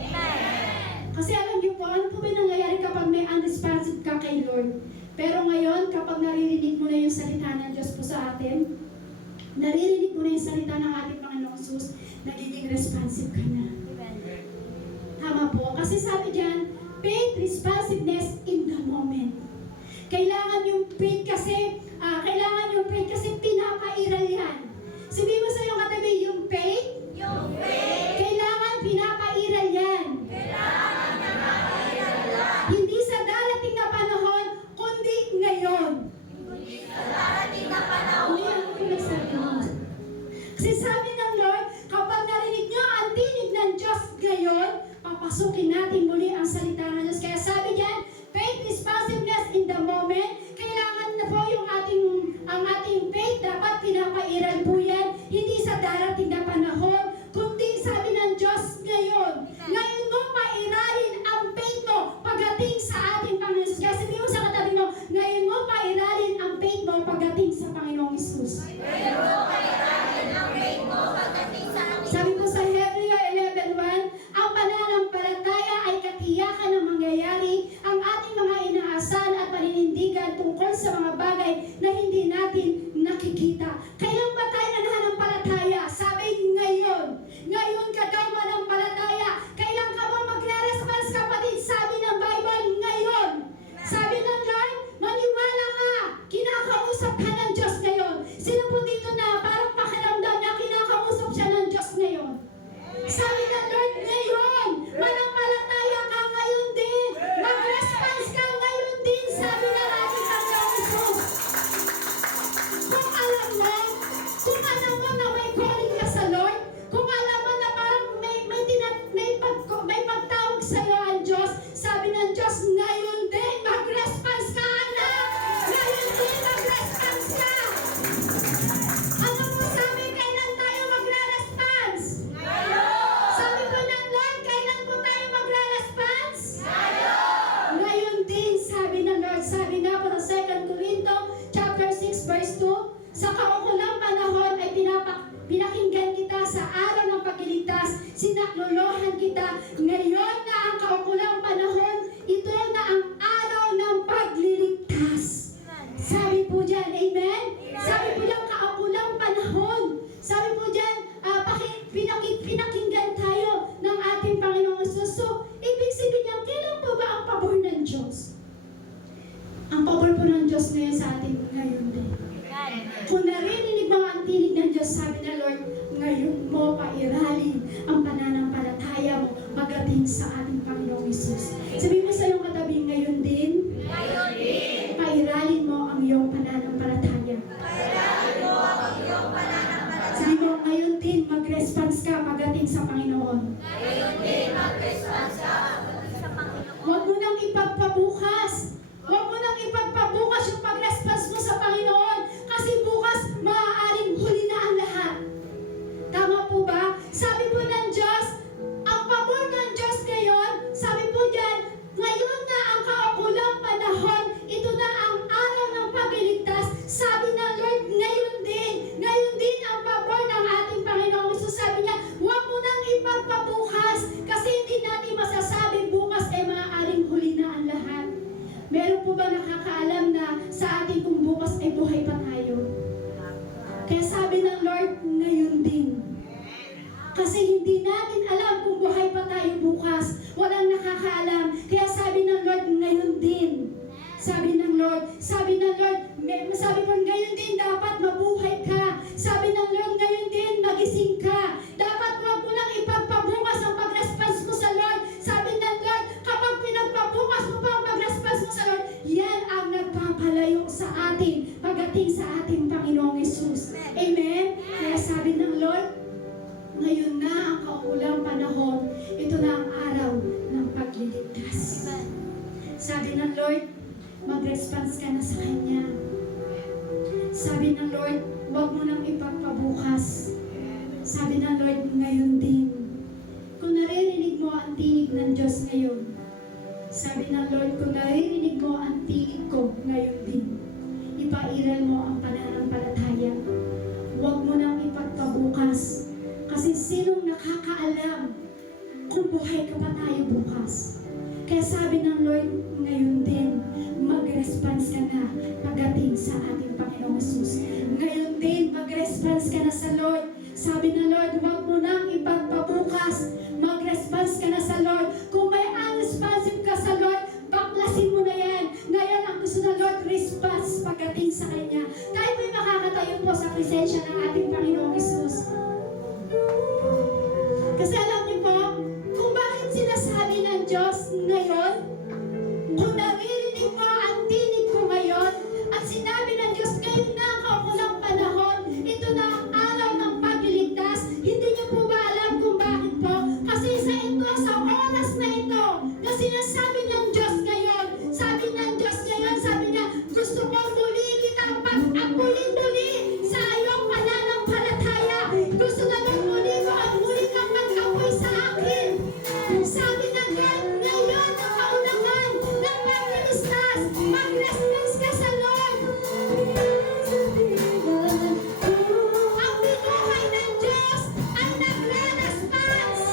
Kasi alam niyo po, ano po ba nangyayari kapag may unresponsive ka kay Lord? Pero ngayon, kapag naririnig mo na yung salita ng Diyos po sa atin, naririnig mo na yung salita ng ating Panginoong Jesus, nagiging responsive ka na. Tama po. Kasi sabi diyan, faith, responsiveness in the moment. Kailangan yung faith kasi pinapairal yan. Sabihin mo sa iyong katabi, yung faith, kailangan pinapairal yan. Hindi sa darating na panahon, kundi ngayon. Ngayon ko nagsabi mo. Kasi sabi ng Lord, kapag narinig niyo ang tinig ng Diyos ngayon, papasukin natin muli ang salita ng Diyos. Kaya sabi diyan, faith, responsiveness in the moment. Kailangan na po ang ating faith, dapat pinapairal po yan. Hindi sa darating na panahon, kundi sabi ng Diyos ngayon. Ngayon mo pairalin ang faith mo pagdating sa ating Panginoon Jesus. Kaya sabihin mo sa katabi mo, ngayon mo pairalin ang faith mo pagdating sa Panginoong Jesus. Sabi po sa Hebreo 11:1, ang pananampalataya ay katiyakan ng mangyayari ang ating mga inaasahan at paninindigan tungkol sa mga bagay na hindi natin nakikita. Kailan ba tayo nananampalataya? Sabi ngayon. Ngayon ka daw manampalataya. Kailan ka ba magre-response, kapatid? Sabi ng Bible, ngayon. Sabi ng Lord, maniwala ka. Kinakausap ka ng Diyos ngayon. Sino po dito na parang pakiramdam niya kinakausap siya ng Diyos ngayon? Sabi ng Lord, ngayon. Manampalataya ka ngayon din. Mag-response ka ngayon din. Sabi ng ating Panginoon Jesus. Kung alam mo na may calling ka sa Lord, kung alam mo na parang may pagtawag sa iyo ang Diyos, sabi ng Diyos, ngayon din, mag-response ka, anak! Ngayon din, mag-response ka! Ano mo sabi, kailan tayo magre-response? Sabi po ng Lord, kailan po tayo magre-response? Ngayon din, sabi ng Lord. Sabi nga po sa 2 Corinto, chapter 6, verse 2, sa kaukulang panahon ay pinakinggan kita sa araw ng pagliligtas, sinaklolohan kita. Ngayon na ang kaukulang panahon, ito na ang araw ng pagliligtas. Sabi po dyan, amen? Sabi po dyan, kaukulang panahon. Sabi po dyan, pinakinggan tayo ng ating Panginoong Jesus. So, ibig sabihin niya, kailan po ba ang pabor ng Diyos? Ang pabor po ng Diyos ngayon sa atin ngayon din. Kung naririnig mo ang tinig ng Diyos, sabi ng Lord, ngayon mo pairalin ang pananampalataya mo pagdating sa ating Panginoong Jesus. Sabihin mo sa iyong katabi, ngayon din, pairalin mo ang iyong pananampalataya. Sabi mo, ngayon din, mag-response ka pagdating sa Panginoon. Huwag mo nang ipagpabukas. Huwag mo nang ipagpabukas yung pag-response mo sa Panginoon. Kasi bukas, maaaring huli na ang lahat. Tama po ba? Sabi po ng Diyos, ang pabor ng Diyos ngayon, sabi po dyan, ngayon na ang kaukulang panahon, ito na ang araw ng pagliligtas. Sabi ng Lord, ngayon din ang pabor ng ating Panginoong Jesus. Sabi niya, huwag mo nang ipagpabukas kasi hindi natin masasabi bukas ay maaaring huli na ang lahat. Meron po ba nakakaalam na sa ating kung bukas ay buhay pa tayo? Kaya sabi ng Lord, ngayon din. Kasi hindi natin alam kung buhay pa tayo bukas. Walang nakakaalam. Kaya sabi ng Lord, ngayon din. Sabi po, ngayon din dapat mabuhay ka. Sabi ng Lord, ngayon din, magising ka. Dapat huwag mo nang ipagpabukas ang pag-response mo sa Lord. Sabi ng Lord, kapag pinagpabukas mo pa ang pag-response mo sa Lord, yan ang nagpapalayo sa atin pagdating sa ating Panginoong Yesus. Amen? Kaya sabi ng Lord, ngayon na ang kauulang panahon, ito na ang araw ng pagliligtas. Sabi ng Lord, mag-response ka na sa Kanya. Sabi ng Lord, huwag mo nang ipagpabukas. Sabi ng Lord, ngayon din. Kung naririnig mo ang tinig ng Diyos ngayon, sabi ng Lord, kung naririnig mo ang tinig ko ngayon din, ipairal mo ang pananampalataya. Huwag mo nang ipagpabukas. Kasi sinong nakakaalam kung buhay ka pa tayo bukas? Kaya sabi ng Lord, ngayon din, mag-response ka na pagdating sa ating Panginoong Jesus. Ngayon din, mag-response ka na sa Lord. Sabi ng Lord, huwag mo nang ipagpabukas. Mag-response ka na sa Lord. Kung may unresponsive ka sa Lord, baklasin mo na yan. Ngayon, ang gusto ng Lord, response pagdating sa Kanya. Tayo po'y makakatayo po sa presensya ng ating Panginoong Jesus. Kasi alam niyo po, kung bakit sinasabi ng Diyos ngayon, kung naririnig mo ang tinig ko ngayon, at sinabi ng Diyos, ngayon na ang kaukulang panahon, ito na ang araw ng pagliligtas, hindi niyo po ba alam kung bakit po? Kasi sa oras na ito, na sinasabi ng Diyos ngayon, sabi ng Diyos ngayon, sabi niya, gusto ko muli kitang pag-apuli-muli sa iyong pananampalataya. Gusto na lang muli ko at muli kang mag-apoy sa akin. Sabi ng Lord, ngayon ang kaunangan ng pagliligtas, mag-response ka sa Lord. Ang binuhay ng Diyos ang nagre-response.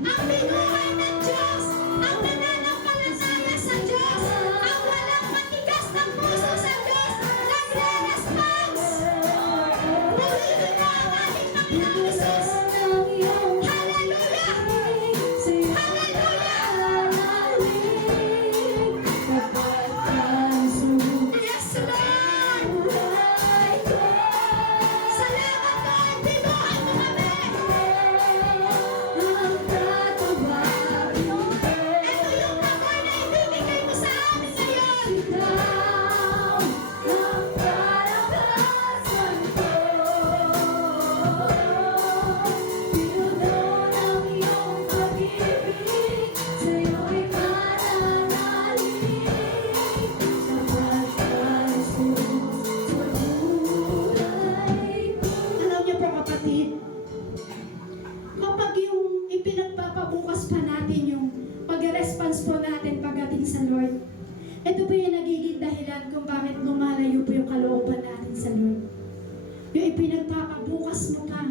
Ang binuhay ng Diyos ang nananampalataya sa Diyos. Ang walang matigas ng puso sa Diyos, nagre-response. Purihin mo ang ating Panginoong Jesus. Hallelujah! Yes, Lord! Salamat, Lord! Binuhay mo kami! Ito yung apoy na ibibigay mo sa amin ngayon! Alam niyo po kapatid, kapag yung ipinagpapabukas pa natin yung pag-response po natin pagdating sa Lord, ito po yung nagiging dahilan kung bakit lumalayo po yung kalooban natin sa Lord. Yung ipinagpapabukas mo pa.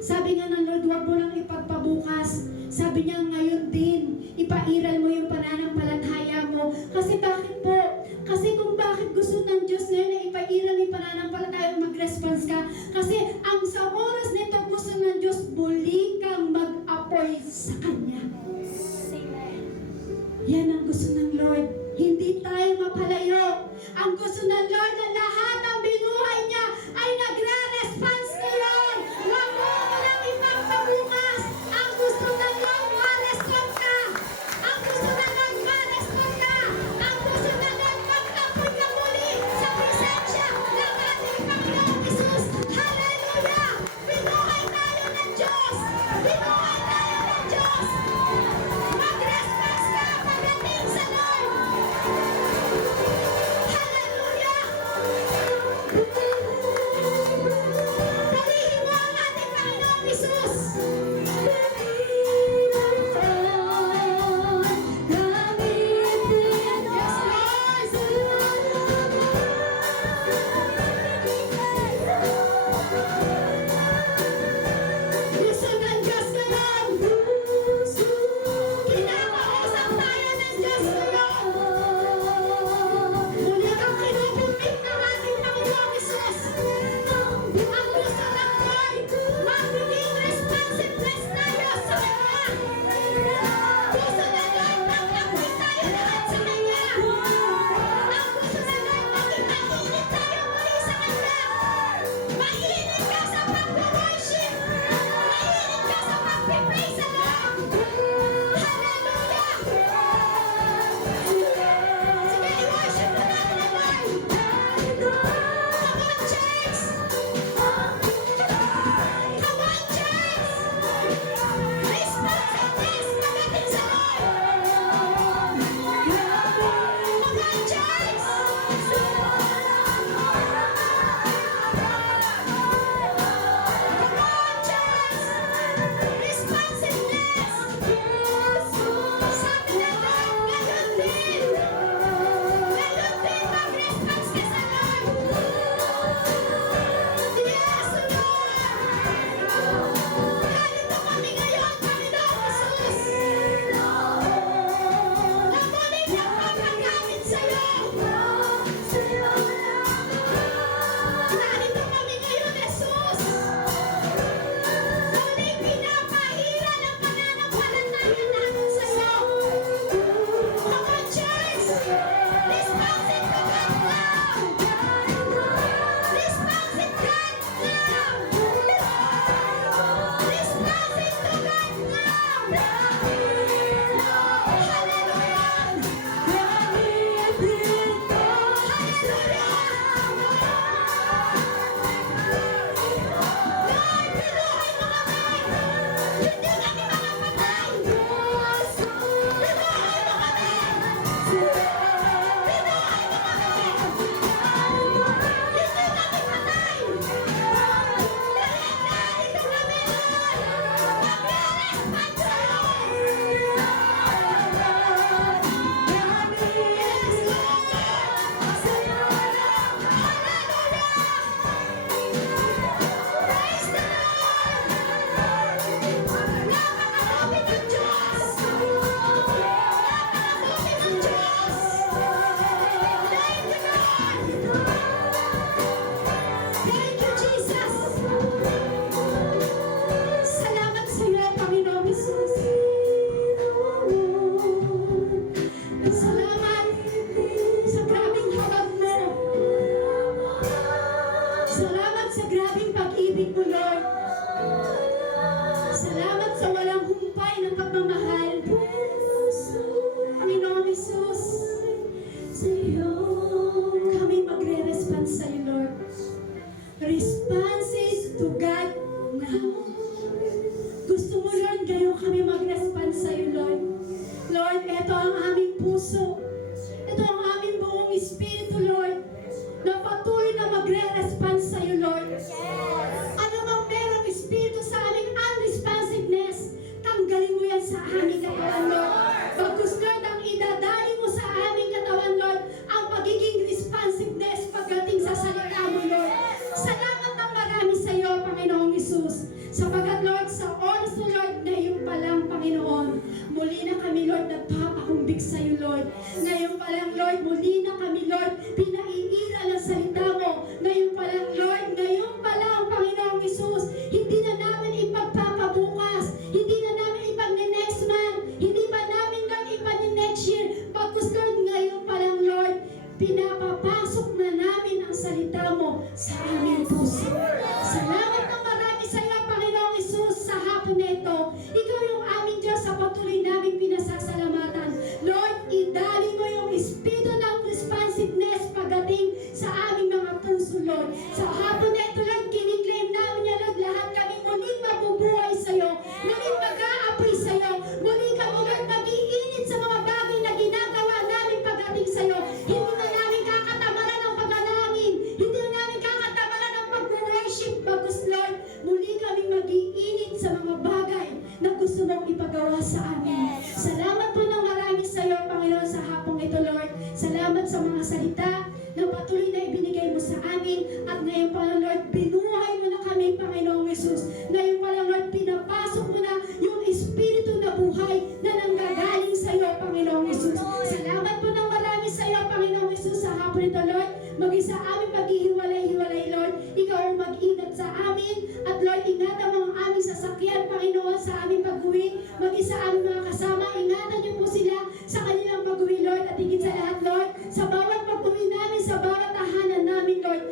Sabi nga ng Lord, huwag mo nang ipagpabukas. Sabi niya ngayon din, ipairal mo yung pananampalataya mo. Kasi bakit po? Kasi kung bakit gusto ng Diyos ngayon na ipairal yung pananampalataya mo, mag-response ka. Kasi ang sa oras nito gusto ng Diyos, muli kang mag-apoy sa Kanya. Yan ang gusto ng Lord. Hindi tayo mapalayo. Ang gusto ng Lord na lahat ng binuhay niya ay nagre-response ngayon. Huwag mo lang ipagpabukas. Ang gusto ng Lord, ma-respond ka. Ang gusto ng Lord, ma-respond ka. Ang gusto ng Lord, mag-apoy ka muli sa presensya ng ating Panginoong Jesus. Hallelujah! Binuhay tayo ng Diyos. Binuhay tayo ng Diyos. Mag-response ka pagdating sa Lord. Hallelujah! Thank you, Jesus. Salamat sa iyo, Panginoong Jesus. Salamat sa grabing hawag mo. Salamat sa grabing pag-ibig mo, Lord. Salamat sa walang humpay ng pagmamahal. Panginoong Jesus, kami magre-respond sa iyo, Lord. Responses to God now. Gusto mo, Lord, ngayon kami mag-respond sa iyo, Lord. Lord, ito ang aming puso. Ito ang aming buong espiritu, Lord, na patuloy na magre-respond sa iyo, Lord. Ano bang merong espiritu sa aming unresponsiveness, tanggalin mo yan sa aming katawan, Lord. Bagus, Lord, ang idadali mo sa aming katawan, Lord, ang pagiging responsiveness pagdating sa salita mo, Lord. Salamat ng marami sa iyo, Panginoong Jesus. Sapagat, Lord, sa oras mo, Lord, ngayon pa lang, Panginoon, muli na kami, Lord, nagpapakumbig sa iyo, Lord. Ngayon pa lang, Lord, muli na kami, Lord, pinaiiral ang salita mo. Ngayon pa lang, Lord, ngayon pa lang, Panginoong Jesus, hindi na namin ipagpapabukas, hindi na namin ipag-next month, hindi pa namin, Lord, ipag-next year. Pagkus, Lord, ngayon pa lang, Lord, pinapapasok na namin ang salita mo sa aming puso. Salamat ng marami sa iyo, Panginoong Jesus, sa hapon na ito. Ikaw yung aming Diyos sa patuloy namin pinasasalamatan. Lord, idali mo yung espiritu ng responsiveness pagdating sa aming mga puso, Lord. Sa hapon na ito, Lord, kiniklaim namin yan, Lord, lahat kami muling mabubuhay sa iyo, muling mag-aapoy sa iyo, muling kami, Lord, mag-iinit sa mga bagay na ginagawa namin pagdating sa iyo. Hindi na namin kakatamaran ang paglalangin, hindi na namin kakatamaran ang pag-worship, bagus, Lord, muli kami mag-iinit sa mga bagay na gusto mong ipagawa sa amin. Salamat po ng marami sa iyo, Panginoon, sa hapong ito, Lord. Salamat sa mga salita na patuloy na ibinigay mo sa amin. At ngayon pa lang, Lord, binuhay mo na kami, Panginoong Jesus. Ngayon pa lang, Lord, pinapasok mo na yung espiritu na buhay na nanggagaling sa iyo, Panginoong Jesus. Salamat po ng marami sa iyo, Panginoong Jesus, sa hapon ito, Lord. Maging sa amin paghihiwalay-hiwalay, Lord. Ikaw ang mag-ingat sa amin. At Lord, ingatan mo ang aming sasakyan, Panginoon, sa aming pag-uwi. Maging sa aming mga kasama, ingatan niyo po sila sa kanilang pag-uwi, Lord. At higit sa lahat, Lord, sa bawat pag-uwi namin, sa bawat tahanan namin, Lord,